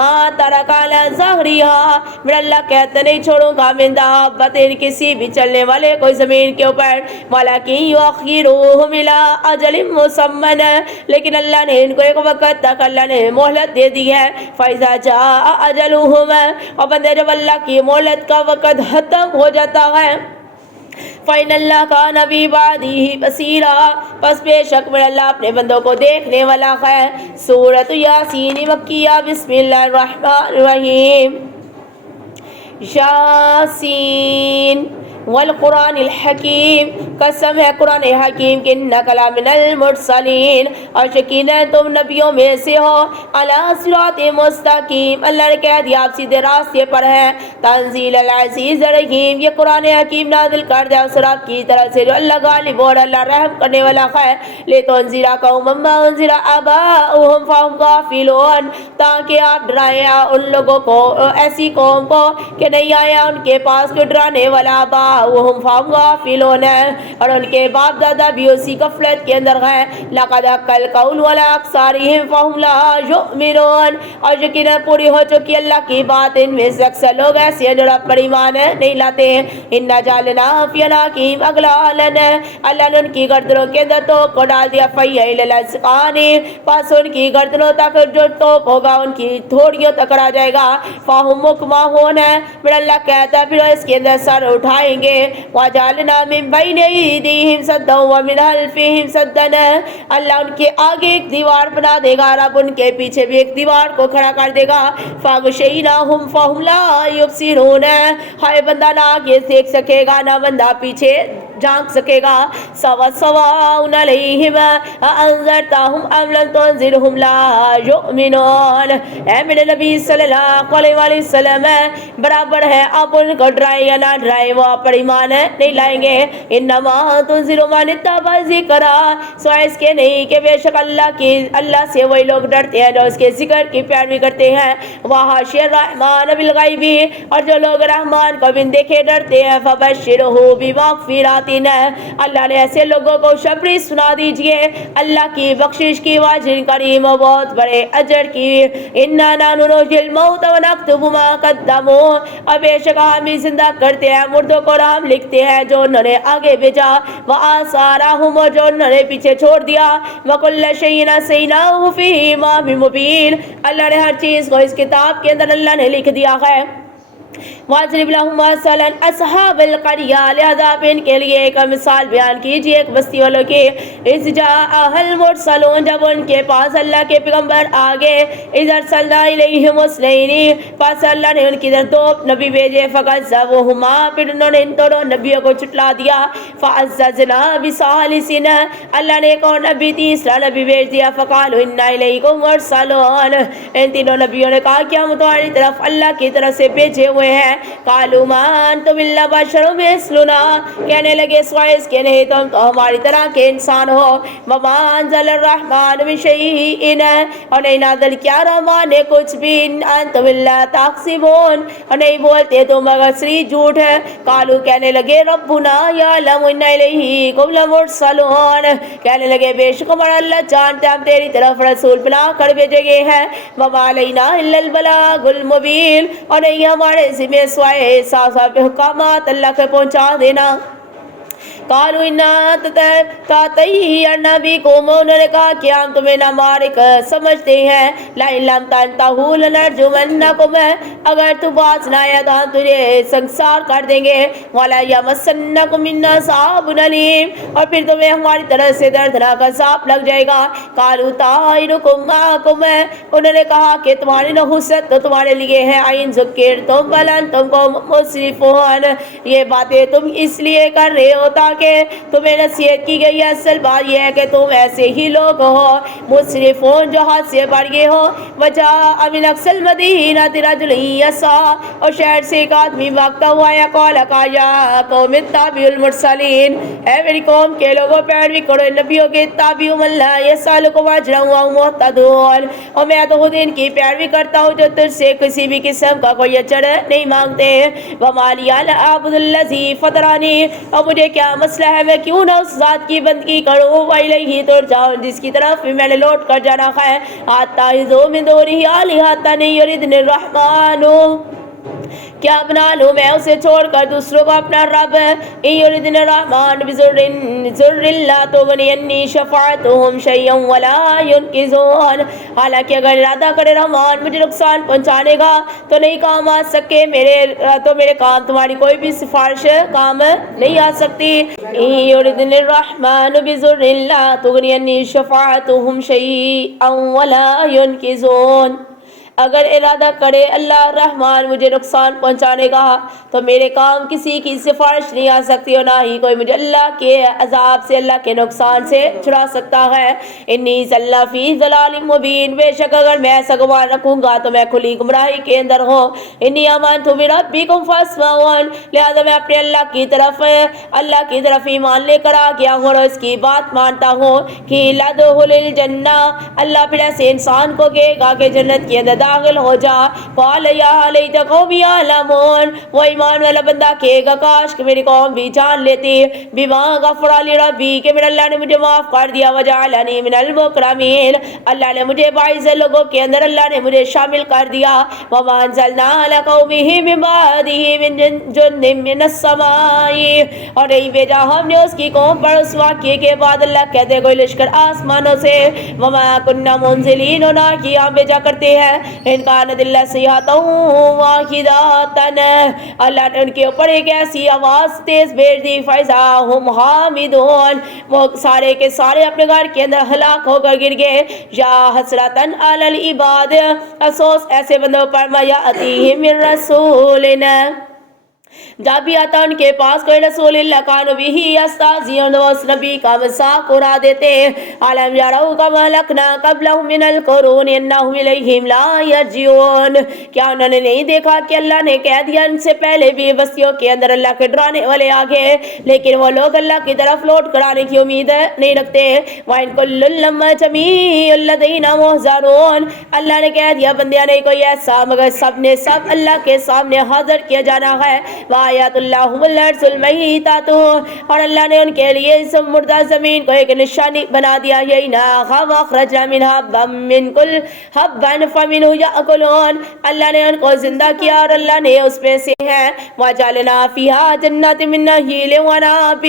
ما ترک علی ظہرہا من اللہ کہتے نہیں چھوڑوں گا من دابۃ کسی بھی چلنے والے کوئی زمین کے اوپر. ولکن یؤخرہم الی اجل مسمى لیکن اللہ نے ان کو ایک وقت تک اللہ نے مہلت دے دی ہے. فاذا جاء اجلہم اور بندے جب اللہ کی مہلت کا وقت ختم ہو جاتا ہے فَإِنَّ اللَّهَ كَانَ بِعِبَادِهِ بَصِيرًا پس بے شک میں اللہ اپنے بندوں کو دیکھنے والا ہے. سورۃ یاسین مکیہ بسم اللہ الرحمن الرحیم. یاسین والقرآن الحکیم قسم ہے قرآن حکیم کے انک لمن المرسلین اور یقینا تم نبیوں میں سے ہو. علی صراط مستقیم اللہ نے کہہ دیا آپ سیدھے راستے پر ہیں. تنزیل العزیز الرحیم یہ قرآن حکیم نازل کر دیا اس رب کی طرف سے جو اللہ غالب اور اللہ رحم کرنے والا ہے. لتنذر قوما ما انذر آباؤہم فہم غافلون تاکہ آپ ڈرائیں ان لوگوں کو ایسی قوم کو کہ نہیں آیا ان کے پاس کوئی ڈرانے والا آباؤہم فہم غافلون اور ان کے باپ دادا بھی اسی غفلت کے اندر ہیں. لقد حق القول علی اکثرہم فہم لا یؤمنون اور یقیناً پوری ہو چکی اللہ کی بات ان میں سے اکثر لوگ ایسے ہیں جو رب پر ایمان نہیں لاتے ہیں. انا جعلنا فی عناقہم اغلالا اللہ نے ان کی گردنوں کے اندر توق کو ڈال دیا. فہی الی الاذقان پس ان کی گردنوں تک جو توق ہوگا ان کی تھوڑیوں تک آ جائے گا. فہم مکمہون پھر اللہ کہتا ہے پھر اس کے اندر سر اٹھائیں گے. وجعلنا من بین ایدیہم سدا ومن خلفہم سدا اللہ ان کے آگے ایک دیوار بنا دے گا اور اب ان کے پیچھے بھی ایک دیوار کو کھڑا کر دے گا. فاغشیناہم فہم لا یبصرون ہائے بندہ نہ آگے دیکھ سکے گا نہ بندہ پیچھے جھانک سکے گا. سواء علیہم انذرتہم ام لم تنذرہم لا یؤمنون اے میرے نبی صلی اللہ علیہ وآلہ وسلم برابر ہے آپ ان کو ڈرائیں یا نہ ڈرائیں وہ آپ پر ایمان نہیں لائیں گے. انما تنذر من اتبع الذکر سوائے اس کے نہیں کہ بے شک اللہ سے وہی لوگ ڈرتے ہیں جو اس کے ذکر کی پیروی کرتے ہیں. وحاشی الرحمن بالغیب اور جو لوگ رحمان کو بن دیکھے ڈرتے ہیں. فبشرہ بمغفرۃ اللہ نے ایسے لوگوں کو خوشخبری سنا دیجئے اللہ کی بخشش کی واجر کریم و بہت بڑے اجر کی. انا نحن نحیی الموت ونکتب ما قدموا اور بے شک ہم ہی زندہ کرتے ہیں مردوں کو اور ہم لکھتے ہیں جو انہوں نے آگے بھیجا. وآثارہم جو انہوں نے پیچھے چھوڑ دیا. وکل شیء احصیناہ فی امام مبین اللہ نے ہر چیز کو اس کتاب کے اندر اللہ نے لکھ دیا ہے. واضرب لهم مثلا اصحاب القریہ، لہذا آپ ان کے لیے ایک مثال بیان کیجیے ایک بستی والوں کی. اذ جاء المرسلون، جب ان کے پاس اللہ کے پیغمبر آگے. اذ ارسلنا الیہم اثنین، پس اللہ نے ان کی طرف دو نبی بھیجے. فکذبوہما، پھر انہوں نے ان دونوں نبیوں کو جھٹلا دیا. فعززنا بثالث، اللہ نے ایک اور نبی تیسرا نبی بھیج دیا. فقالوا انا الیکم مرسلون، ان تینوں نبیوں نے کہا کہ ہم تمہاری طرف اللہ کی طرف سے بھیجے ہوئے ہیں. قالوا ما انتم الا بشر مثلنا، کہنے لگے سوائے اس کے نہیں تم تو ہماری طرح کے انسان ہو. وما انزل الرحمن من شیء، اور نہیں نازل کیا رحمان نے کچھ بھی. انتم الا تکذبون، اور نہیں بولتے تم مگر صرف جھوٹ ہے. قالوا، کہنے لگے ربنا یعلم انا الیکم لمرسلون، کہنے لگے بے شک ہمارا اللہ جانتا ہم تیری طرف رسول بنا کر بھیجے گئے ہیں. وما علینا الا البلاغ المبین، اور نہیں ہمارے ذمہ سوائے صاف صاف احکامات اللہ کے پہنچا دینا. قالوا انا تطیرنا بکم، انہوں نے کہا کہ ہم تمہیں نامارک سمجھتے ہیں. لئن لم تنتہوا لنرجمنکم، اگر تو باز نہ آیا تو ہم تجھے سنگسار کر دیں گے. ولا یمسنکم منا عذاب الیم، اور پھر تمہیں ہماری طرف سے دردناک عذاب لگ جائے گا. قالوا طائرکم معکم، انہوں نے کہا کہ تمہاری نحوست تو تمہارے لیے ہے. ان ذکرتم بل انتم قوم مسرفون، یہ باتیں تم اس لیے کر رہے ہو تاکہ تمہیں نصیحت کی گئی ہے. اصل بات یہ ہے کہ تم ایسے ہی لوگ ہو مسرفون جو حد سے بڑھ گئے ہو. وجاء من اقصى المدینة رجل یسعی، اور شہر سے ایک آدمی بھاگتا ہوا ہے. قال یا قوم اتبعوا المرسلین، اے میری قوم کے لوگوں پیروی کرو نبیوں کے. اتبعوا من لا یسألکم اجرا وهم مہتدون، اور میں تو خود ان کی پیروی کرتا ہوں جو تجھ سے کسی بھی قسم کا کوئی اجر نہیں مانگتے. وما لی لا اعبد الذی فطرنی، اور مجھے کیا مسئلہ ہے میں کیوں نہ اس ذات کی بندگی کروں. وإلیہ ترجعون، جس کی طرف میں نے لوٹ کر جانا ہے. اتخذوا من دونہ آلہۃ یریدن الرحمن، کیا بنا لوں میں اسے چھوڑ کر دوسروں کو اپنا رب. ان یریدن الرحمن بضر لا تغنی عنی شفاعتهم شیئا ولا ینقذون، حالانکہ اگر ارادہ کرے رحمان مجھے نقصان پہنچانے کا تو نہیں کام آ سکے میرے کام تمہاری کوئی بھی سفارش کام نہیں آ سکتی. ان یریدن الرحمن بضر لا تغنی عنی شفاعتهم شیئا ولا ینقذون، اگر ارادہ کرے اللہ رحمان مجھے نقصان پہنچانے کا تو میرے کام کسی کی سفارش نہیں آ سکتی، اور نہ ہی کوئی مجھے اللہ کے عذاب سے اللہ کے نقصان سے چھڑا سکتا ہے. انی ضل فی ضلال مبین، بے شک اگر میں ایسا گمان رکھوں گا تو میں کھلی گمراہی کے اندر ہوں. انی آمنت بربکم فاسمعون، لہذا میں اپنے اللہ کی طرف ایمان لے کر آ گیا ہوں اور اس کی بات مانتا ہوں کہ لدخل الجنہ، اللہ پھر ایسے انسان کو کہے گا کہ جنت کے اندر داخل ہو جا. قال یا لیت قومی یعلمون، وہ ایمان والا بندہ کہے گا کاش کہ میری قوم بھی جان لیتی. بما غفر لی ربی، کہ میرے اللہ نے مجھے معاف کر دیا. وجعلنی من المکرمین، اللہ نے مجھے باعث لوگوں کے اندر اللہ نے مجھے شامل کر دیا. وما انزلنا علی قومہ من بعدہ من جند من السماء، اور نہیں بھیجا ہم نے اس کی قوم پر اس واقعے کے بعد اللہ کہتے کوئی لشکر آسمانوں سے. وما کنا منزلین، اور نہ کہ ہم بھیجا کرتے ہیں. ان کانت اللہ صیحۃ واحدۃ، اللہ نے ان کے اوپر ایک ایسی آواز تیز بھیج دی. فاذا ہم حامدون، وہ سارے کے سارے اپنے گھر کے اندر ہلاک ہو کر گر گئے. یا حسرۃ علی العباد، افسوس ایسے بندوں پر ما یاتیہم من رسول، جب بھی آتا ان کے پاس کوئی رسول اللہ کانوا بہ یستہزئون، اس نبی کا مذاق اڑا دیتے. الم یروا کما اہلکنا قبلہم من القرون انہم الیہم لا یرجعون، کیا انہوں نے نہیں دیکھا کہ اللہ نے کہہ دیا ان سے پہلے بھی بستیوں کے اندر اللہ کے ڈرانے والے آگے، لیکن وہ لوگ اللہ کی طرف لوٹ کر آنے کی امید نہیں رکھتے. وَإِن كُلٌّ لَّمَّا جَمِيعٌ لَّدَيْنَا مُحْضَرُونَ، اللہ نے کہہ دیا بندیا نہیں کوئی ایسا مگر سب نے سب اللہ کے سامنے حاضر کیا جانا ہے. وآیات اللہم الارض المیتات، اور اللہ نے ان کے لیے اس مردہ زمین کو ایک نشانی بنا دیا، یہی ناخا واخرجنا منها حبا من کل حبا فمنہ یأکلون، اللہ نے ان کو زندہ کیا اور اللہ نے اس میں سے ہیں وجعلنا فیہا جنات من نخیل وناب،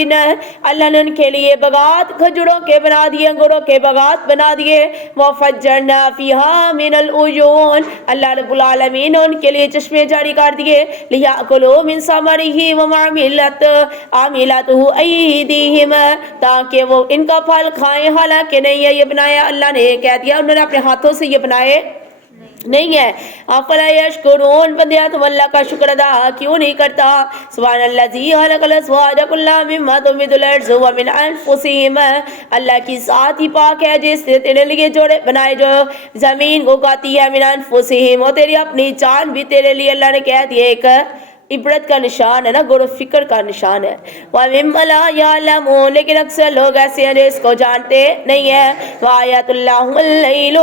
اللہ نے ان کے لیے باغات کھجوروں کے بنا دیے، انگوروں کے باغات بنا دیے، وفجرنا فیہا من العیون، اللہ رب العالمین نے ان کے لیے چشمے جاری کر دیے، لیأکلوا من ثمرہ وما عملتہ ایدیہم، تاکہ وہ ان کا پھل کھائیں، حالانکہ نہیں ہے یہ بنایا اللہ نے، کہہ دیا انہوں نے اپنے ہاتھوں سے یہ بنائے نہیں ہے۔ افلا یشکرون، بندیا تم اللہ کا شکر ادا کیوں نہیں کرتا؟ سبحان الذی خلق الازواج کلها مما تنبت الارض ومن انفسہم، اللہ کی ذات ہی پاک ہے جس نے تیرے لیے جوڑے بنائے جو زمین کو اگاتی ہے، من انفسہم، اور تیری اپنی جان بھی تیرے لیے اللہ نے کہہ دیا ایک عبرت کا نشان ہے نا، غور و فکر کا نشان ہے۔ وَمِمَّا لَا يَعْلَمُونَ، لیکن اکثر لوگ ایسے ہیں جو اس کو جانتے نہیں ہیں۔ وَآیَاتُ اللَّهُ اللَّيْلُ،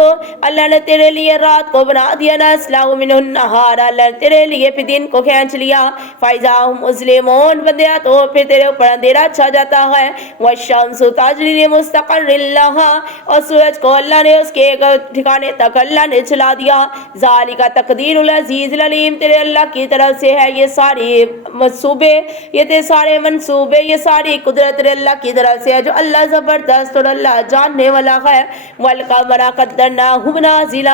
اللہ نے تیرے لیے رات کو بنا دیا، نَسْلَخُ مِنْهُ النَّهَارَ، اللہ نے تیرے لیے پھر دن کو کھینچ لیا، فَإِذَا هُمْ مُظْلِمُونَ، بندیا تو پھر تیرے اوپر اندھیرا چھا جاتا ہے، وَالشَّمْسُ تَجْرِي لِمُسْتَقَرٍّ لَهَا، اور سورج کو اللہ نے اس کے ایک ٹھکانے تک اللہ نے چلا دیا، ذَلِكَ تَقْدِيرُ الْعَزِيزِ الْعَلِيمِ، تیرے اللہ کی طرف سے ہے یہ ساری منصوبے، یہ تیرے سارے منصوبے، یہ ساری قدرت اللہ کی طرف سے ہے جو اللہ زبردست اور اللہ جاننے والا ہے۔ وَالْقَمَرَ قَدَّرْنَاهُ مَنَازِلَ،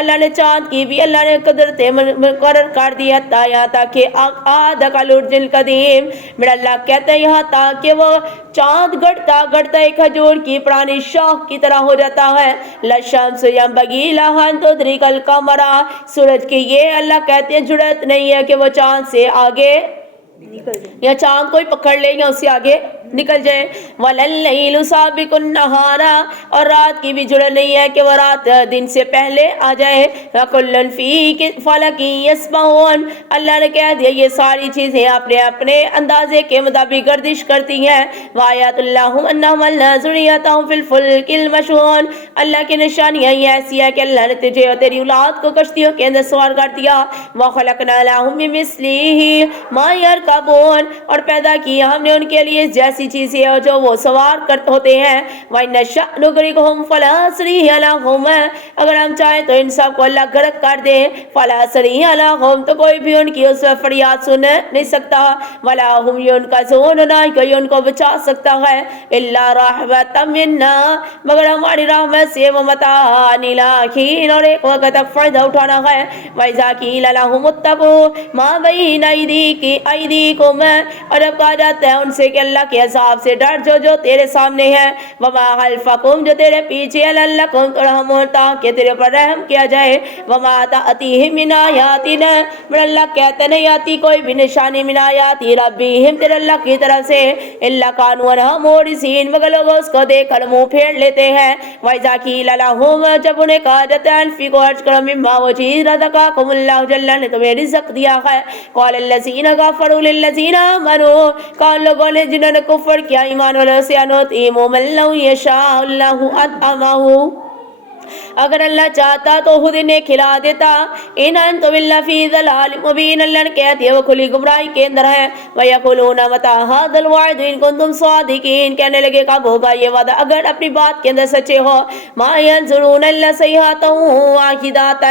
اللہ نے چاند کی بھی اللہ نے قدرتیں مقرر کر دی، حتیٰ یہاں تک کہ عاد کالعرج القدیم، میرا اللہ کہتے ہیں یہاں تک کہ وہ چاند گڑتا گڑتا ایک کھجور کی پرانی شاخ کی طرح ہو جاتا ہے۔ لَلشَّمْسِ يَنبَغِي لَهَا أَن تُدْرِكَ الْقَمَرَ، سورج کی یہ اللہ کہتے ہیں جرأت نہیں ہے کہ وہ چاند سے آگے یا چاند کوئی پکڑ لے یا اس سے آگے نکل جائے۔ وَلَلَّيْلُ سَابِقُ النَّهَارَ، اور رات کی بھی جرأت نہیں ہے کہ وہ رات دن سے پہلے آ جائے۔ وَكُلٌّ فِي فَلَكٍ يَسْبَحُونَ، اللہ نے کہہ دیا یہ ساری چیزیں اپنے اپنے اندازے کے مطابق گردش کرتی ہیں۔ وَآیَاتُ اللَّهُمْ أَنَّهُمْ أَلْنَا ذُرِّيَّتَهُمْ فِي الْفُلْكِ الْمَشْحُونِ، اللہ کی نشانیاں یہ ایسی ہے کہ اللہ نے تجھے اور تیری اولاد کو کشتیوں کے اندر سوار کر دیا۔ وَخَلَقْنَا لَهُم مِّن مِّثْلِهِ مَا يَرْكَبُونَ، اور پیدا کیا ہم نے ان کے لیے جیسی چیزیں جو وہ سوار کرتے ہوتے ہیں۔ وَإِن نَّشَأْ نُغْرِقْهُمْ فَلَا صَرِيعَ لَهُمْ، اگر ہم چاہیں تو ان سب کو اللہ غرق کر دے، فَلَا صَرِيعَ لَهُمْ، تو کوئی بھی ان کی اس میں فریاد سن نہیں سکتا، وَلَا هُمْ يُنْقَذُونَ، نہ کوئی ان کو بچا سکتا ہے، إِلَّا رَحْمَةً مِنَّا، مگر ہماری رحمت سے، وَمَتَاعًا إِلَىٰ حِینٍ، اور ایک وقت تک فائدہ اٹھانا ہے۔ وَإِذَا قِیلَ لَهُمُ اتَّقُوا مَا بَیْنَ أَیْدِیکُمْ، اور جب کہا جاتا ہے ان سے کہ اللہ کے عذاب سے ڈر جو تیرے سامنے ہے، وَمَا خَلْفَکُمْ، جو تیرے پیچھے، لَعَلَّکُمْ تُرْحَمُونَ، تاکہ تیرے پر رحم کیا جائے۔ وَمَا تَأْتِیہِم مِّنْ آیَاتِنَا، پر اللہ کہتے نہیں آتی کوئی بھی نشانی من آیات ربہم، تیرے اللہ کی طرف سے، إِلَّا كَانُوا عَنْهَا مُعْرِضِینَ، مگر لوگ اس کو دیکھ کر منہ پھیر لیتے ہیں۔ وَإِذَا قِیلَ لَهُمْ، جب انہیں کہا جاتا ہے انفقوا خرچ کرو، مما وہ چیز رزقکم اللہ، جو اللہ نے تمہیں رزق دیا ہے، قال الذین کفروا للذین آمنوا، کون لوگوں نے جنہوں نے کفر کیا ایمان والوں سے، انطعم من لو یشاء اللہ اطعمہ، اگر اللہ چاہتا تو خود انہیں کھلا دیتا۔ ان انتم الا فی ضلال مبین، اللہ نے کہہ دیا وہ کھلی گمراہی کے اندر ہے۔ ویقولون متی ھذا الوعد ان کنتم صادقین، کہنے لگے کب ہوگا یہ وعدہ اگر اپنی بات کے اندر سچے ہو۔ ما ینظرون الا صیحۃ واحدۃ،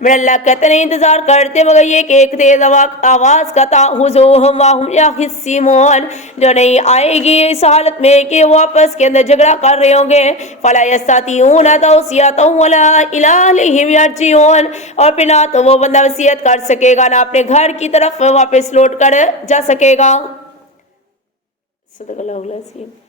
میرے اللہ کہتے نہیں انتظار کرتے مگر یہ کہ ایک تیز آواز کا، تاخذوہم وہم یخصمون، جو نہیں آئے گی اس حالت میں کہ وہ آپس کے اندر جھگڑا کر رہے ہوں گے۔ فلا یستطیعون توصیۃ ولا الی اہلہم یرجعون، اور پھر نہ تو وہ بندہ وصیت کر سکے گا نہ اپنے گھر کی طرف واپس لوٹ کر جا سکے گا۔ صدق اللہ العظیم۔